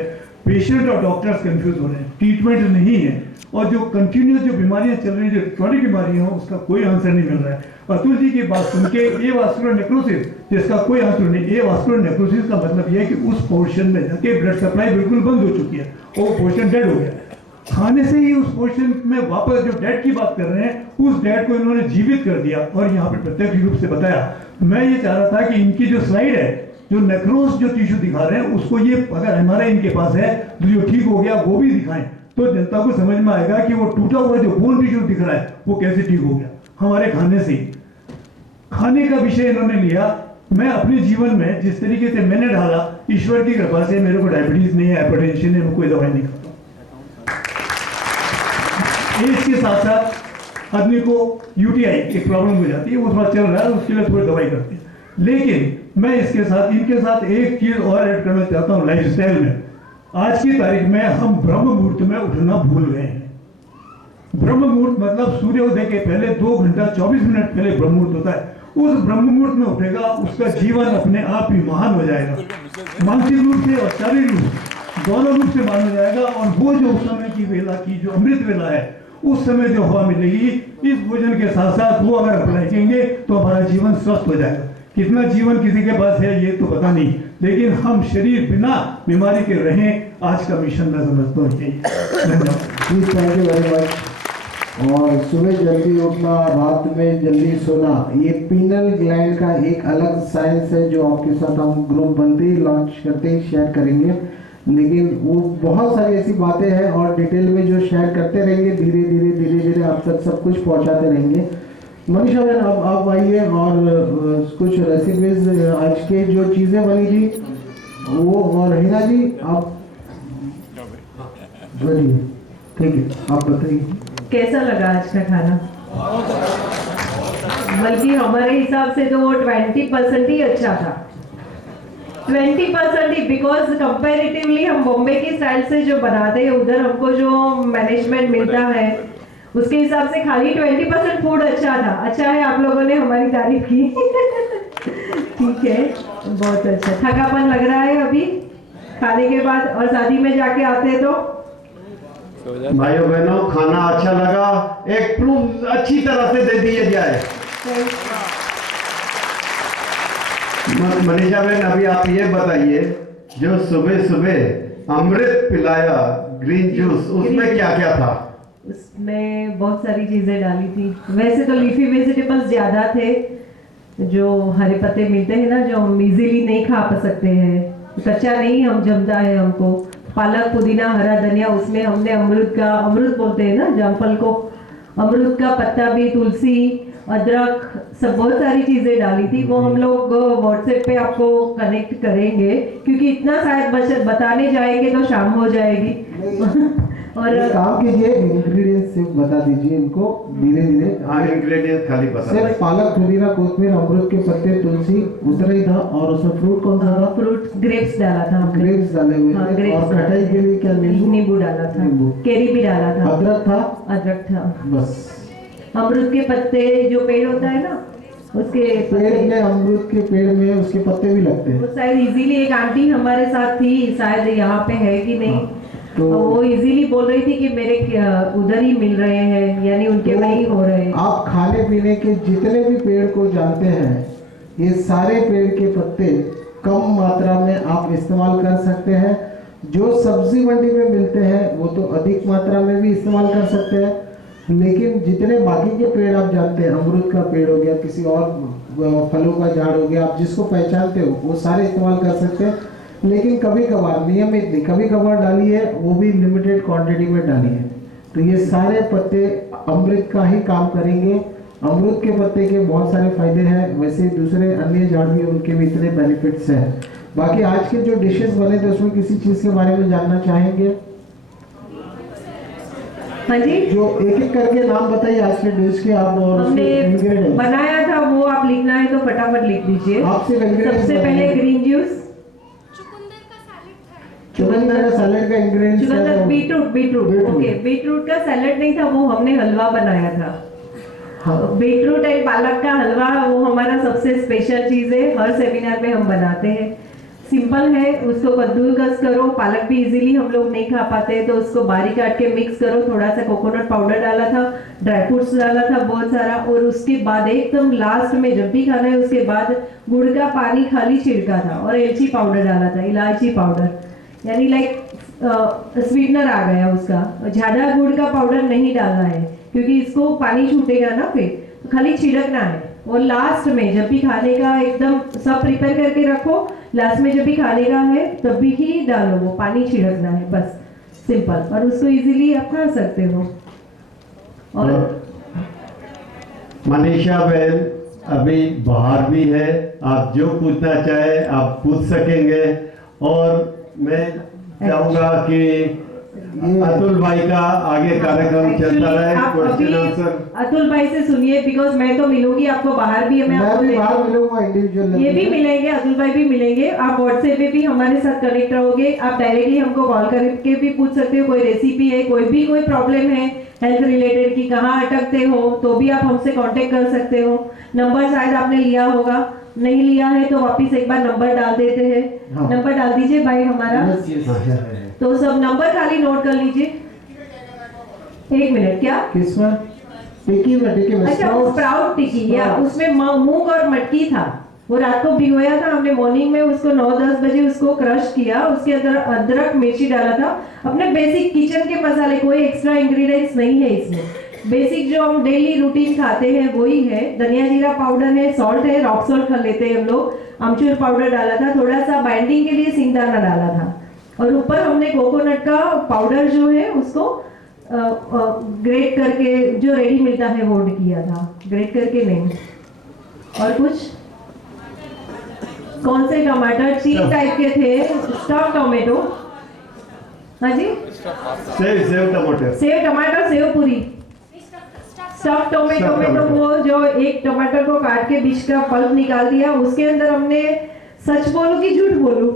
पेशेंट और डॉक्टर्स कंफ्यूज हो रहे हैं, ट्रीटमेंट नहीं है, और जो कंटिन्यूस जो बीमारियां चल रही है, जो क्रॉनिक बीमारियां हो, उसका कोई आंसर नहीं मिल रहा है। अतुल जी की बात सुन के एवास्कुलर नेक्रोसिस जिसका कोई आंसर नहीं, एवास्कुलर नेक्रोसिस का मतलब यह है कि उस पोर्शन में जाके ब्लड सप्लाई बिल्कुल बंद हो चुकी है, वो पोर्शन डेड हो गया है। खाने से ही उस पोर्शन में वापस जो डेड की बात कर रहे हैं, उस डेड को इन्होंने जीवित कर दिया और यहाँ पे प्रत्यक्ष रूप से बताया। मैं ये चाह रहा था कि इनकी जो स्लाइड है, जो नेक्रोस जो टिश्यू दिखा रहे हैं, उसको ये अगर एमआरआई इनके पास है जो ठीक हो गया वो भी दिखाएं, तो जनता को समझ में आएगा कि वो टूटा हुआ जो बोन टिश्यू दिख रहा है वो कैसे ठीक हो गया। हमारे खाने से ही, खाने का विषय इन्होंने लिया। मैं अपने जीवन में जिस तरीके से मैंने ढाला, ईश्वर की कृपा से मेरे को डायबिटीज नहीं है, हाइपरटेंशन है, मैं कोई दवाई नहीं खाता। एज के साथ साथ आदमी को यूटीआई एक प्रॉब्लम हो जाती है, वो थोड़ा चल रहा है, उसके लिए थोड़ी दवाई करते हैं। लेकिन मैं इसके साथ इनके साथ एक चीज और ऐड करना चाहता हूँ लाइफस्टाइल में। आज की तारीख में हम ब्रह्म मुहूर्त में उठना भूल गए हैं। ब्रह्म मुहूर्त मतलब सूर्योदय के पहले 2 घंटा 24 मिनट पहले ब्रह्म मुहूर्त होता है। उस ब्रह्म मुहूर्त में उठेगा, उसका जीवन अपने आप ही महान हो जाएगा, मानसिक रूप से और शारीरिक रूप दोनों रूप से महान हो जाएगा। और वो जो उस समय की वेला की जो अमृत वेला है, उस समय जो हवा मिलेगी, इस भोजन के साथ साथ वो अगर अपनाएंगे तो हमारा जीवन स्वस्थ हो जाएगा। कितना जीवन किसी के पास है ये तो पता नहीं, लेकिन हम शरीर बिना बीमारी के रहें, आज का मिशन मैं समझता हूँ यही। Please, thank you very much. और सुबह जल्दी उठना, रात में जल्दी सोना, ये पीनल ग्लैंड का एक अलग साइंस है जो आपके साथ हम ग्रुप बनते ही लॉन्च करते ही शेयर करेंगे। लेकिन वो बहुत सारी ऐसी बातें हैं और डिटेल में जो शेयर करते रहेंगे, धीरे धीरे आप तक सब कुछ पहुंचाते रहेंगे। मनीषा बहन, अब आप आइए और कुछ रेसिपीज आज के जो चीज़ें बनी थी वो, और हिना जी आप बोलिए। ठीक है, आप बताइए कैसा लगा आज का खाना। बल्कि हमारे हिसाब से तो वो 20% ही अच्छा था, 20% ही, बिकॉज कंपैरेटिवली हम बॉम्बे की स्टाइल से जो बनाते हैं, उधर हमको जो मैनेजमेंट मिलता है उसके हिसाब से खाली 20% फूड अच्छा था। अच्छा है आप लोगों ने हमारी तारीफ की। ठीक है, बहुत अच्छा। थकापन लग रहा है अभी खाने के बाद, और शादी में जाके आते हैं तो भाइयों बहनों, खाना अच्छा लगा, एक प्रूफ अच्छी तरह से दे दिया जाए। मनीषा बहन, अभी आप ये बताइए, जो सुबह सुबह अमृत पिलाया ग्रीन जूस, उसमें क्या क्या था? उसमें बहुत सारी चीजें डाली थी। वैसे तो लीफी वेजिटेबल्स ज्यादा थे, जो हरे पत्ते मिलते हैं ना, जो हम इजीली नहीं खा सकते हैं, कच्चा नहीं हम जमता है हमको। पालक, पुदीना, हरा धनिया, उसमें हमने अमरूद बोलते हैं ना जामफल को, अमरूद का पत्ता भी, तुलसी, अदरक, सब बहुत सारी चीजें डाली थी। वो हम लोग व्हाट्सएप पे आपको कनेक्ट करेंगे, क्योंकि इतना शायद बताने जाएंगे तो शाम हो जाएगी। और काम कीजिए, इंग्रेडिएंट्स सिर्फ बता दीजिए इनको धीरे धीरे। हाँ, इंग्रेडिएंट्स खाली बता। सिर्फ पालक, पुदीना, कोथमीर, अमरूद के पत्ते, तुलसी, उतना ही था। और उसमें फ्रूट कौन सा था? फ्रूट ग्रेप्स डाला था हमने। ग्रेप्स डाले हुए थे। और खटाई के लिए क्या? नींबू डाला था, केरी भी डाला था, अदरक था बस। अमरूद के पत्ते, जो पेड़ होता है ना, उसके पेड़ में, अमरूद के पेड़ में उसके पत्ते भी लगते हैं। शायद इजीली एक आंटी हमारे साथ थी, शायद यहाँ पे है कि नहीं, तो वो इजीली बोल रही थी कि मेरे उधर ही मिल रहे हैं, यानी उनके में ही हो रहे हैं। आप खाने पीने के जितने भी पेड़ को जानते हैं, ये सारे पेड़ के पत्ते कम मात्रा में आप इस्तेमाल कर सकते हैं। जो सब्जी मंडी में मिलते हैं वो तो अधिक मात्रा में भी इस्तेमाल कर सकते हैं, लेकिन जितने बाकी के पेड़ आप जानते हैं, अमरूद का पेड़ हो गया, किसी और फलों का झाड़ हो गया, आप जिसको पहचानते हो वो सारे इस्तेमाल कर सकते हैं। लेकिन कभी कभार, नियमित नहीं, कभी कभार डालिए, वो भी लिमिटेड क्वांटिटी में डालिए। तो ये सारे पत्ते अमृत का ही काम करेंगे। अमरूद के पत्ते के बहुत सारे फायदे हैं, वैसे दूसरे अन्य झाड़ भी उनके भी इतने बेनिफिट्स हैं। बाकी आज के जो डिशेस बने थे उसमें किसी चीज़ के बारे में जानना चाहेंगे? हाँ जी, जो एक एक करके नाम बताइए आज के डिश के आप, और हमने इंग्रेडिएंट्स बनाया था वो आप लिखना है तो फटाफट लिख दीजिए। आप सिर्फ ingredients सबसे पहले बताइए। ग्रीन जूस, चुकंदर का सैलेड का इंग्रेडिएंट्स क्या चुकंदर, था? बीटरूट। ओके, बीटरूट का सैलेड नहीं था, वो हमने हलवा बनाया था। हाँ। बीटरूट एंड पालक का हलवा वो हमारा सबसे स्पेशल चीज है, हर सेमिनार में हम बनाते हैं। सिंपल है, उसको कद्दूकस करो, पालक भी इजीली हम लोग नहीं खा पाते तो उसको बारीक काट के मिक्स करो, थोड़ा सा कोकोनट पाउडर डाला था, ड्राई फ्रूट्स डाला था बहुत सारा, और उसके बाद एकदम लास्ट में जब भी खाना है उसके बाद गुड़ का पानी खाली छिड़का था और इलायची पाउडर डाला था, इलायची पाउडर, यानी लाइक स्वीटनर आ गया उसका। ज्यादा गुड़ का पाउडर नहीं डालना है क्योंकि इसको पानी छूटेगा ना, फिर तो खाली छिड़कना है। और लास्ट में जब भी खाने का एकदम सब प्रिपेयर करके रखो, लास्ट में जब भी खाने का है तभी ही डालो, वो पानी छिड़कना है बस, सिंपल। और उसको इजीली आप खा सकते हो। और मनीषा बहन अभी बाहर भी है, आप जो पूछना चाहे आप पूछ सकेंगे। और मैं चाहूंगा कि अतुल भाई का आगे कार्यक्रम चलता रहे, आप अभी क्वेश्चन आंसर। अतुल भाई से सुनिए, बिकॉज मैं तो मिलूंगी आपको बाहर भी, मैं मैं आपको भी बाहर मिलूंगा इंडिविजुअल, ये भी मिलेंगे, अतुल भाई भी मिलेंगे। आप व्हाट्सएप पे भी हमारे साथ कनेक्ट रहोगे, आप डायरेक्टली हमको कॉल करके भी पूछ सकते हो, कोई रेसिपी है, कोई प्रॉब्लम है हेल्थ रिलेटेड की, कहाँ अटकते हो तो भी आप हमसे कांटेक्ट कर सकते हो। नंबर शायद आपने लिया होगा, नहीं लिया है तो वापस एक बार नंबर डाल देते हैं। हाँ। नंबर डाल दीजिए भाई हमारा, तो सब नंबर खाली नोट कर लीजिए। एक मिनट, क्या किसमें? टिक्की में अच्छा, वो स्प्राउट टिक्की, या उसमें मूंग और मटकी था, वो रात को भिगोया था हमने, मॉर्निंग में उसको 9-10 बजे उसको क्रश किया, उसके अंदर अदरक मिर्ची डाला था, अपने बेसिक किचन के मसाले, कोई एक्स्ट्रा इंग्रेडिएंट्स नहीं है इसमें, बेसिक जो हम डेली रूटीन खाते हैं वही है। धनिया जीरा पाउडर है, सॉल्ट है, रॉक सॉल्ट कर लेते हैं हम लोग, अमचूर पाउडर डाला था, थोड़ा सा बाइंडिंग के लिए सिंगदाना डाला था, और ऊपर हमने कोकोनट का पाउडर जो है उसको ग्रेट करके जो रेडी मिलता है वो किया था, ग्रेट करके नहीं। और कुछ कौन से टमाटर 3 टाइप के थे, स्टफ टोमेटो, हाँ जी, सेव टमाटर, सेव पूरी, स्टफ टोमेटो में तो वो जो एक टमाटर को काट के बीच का पल्प निकाल दिया, उसके अंदर हमने, सच बोलूं कि झूठ बोलूं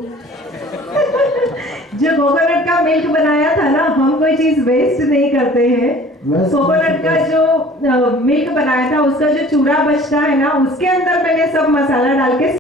जो कोकोनट का मिल्क बनाया था ना, हम कोई चीज वेस्ट नहीं करते हैं। कोकोनट का जो मिल्क बनाया था उसका जो चूरा बचता है ना, उसके अंदर मैंने सब मसाला डाल के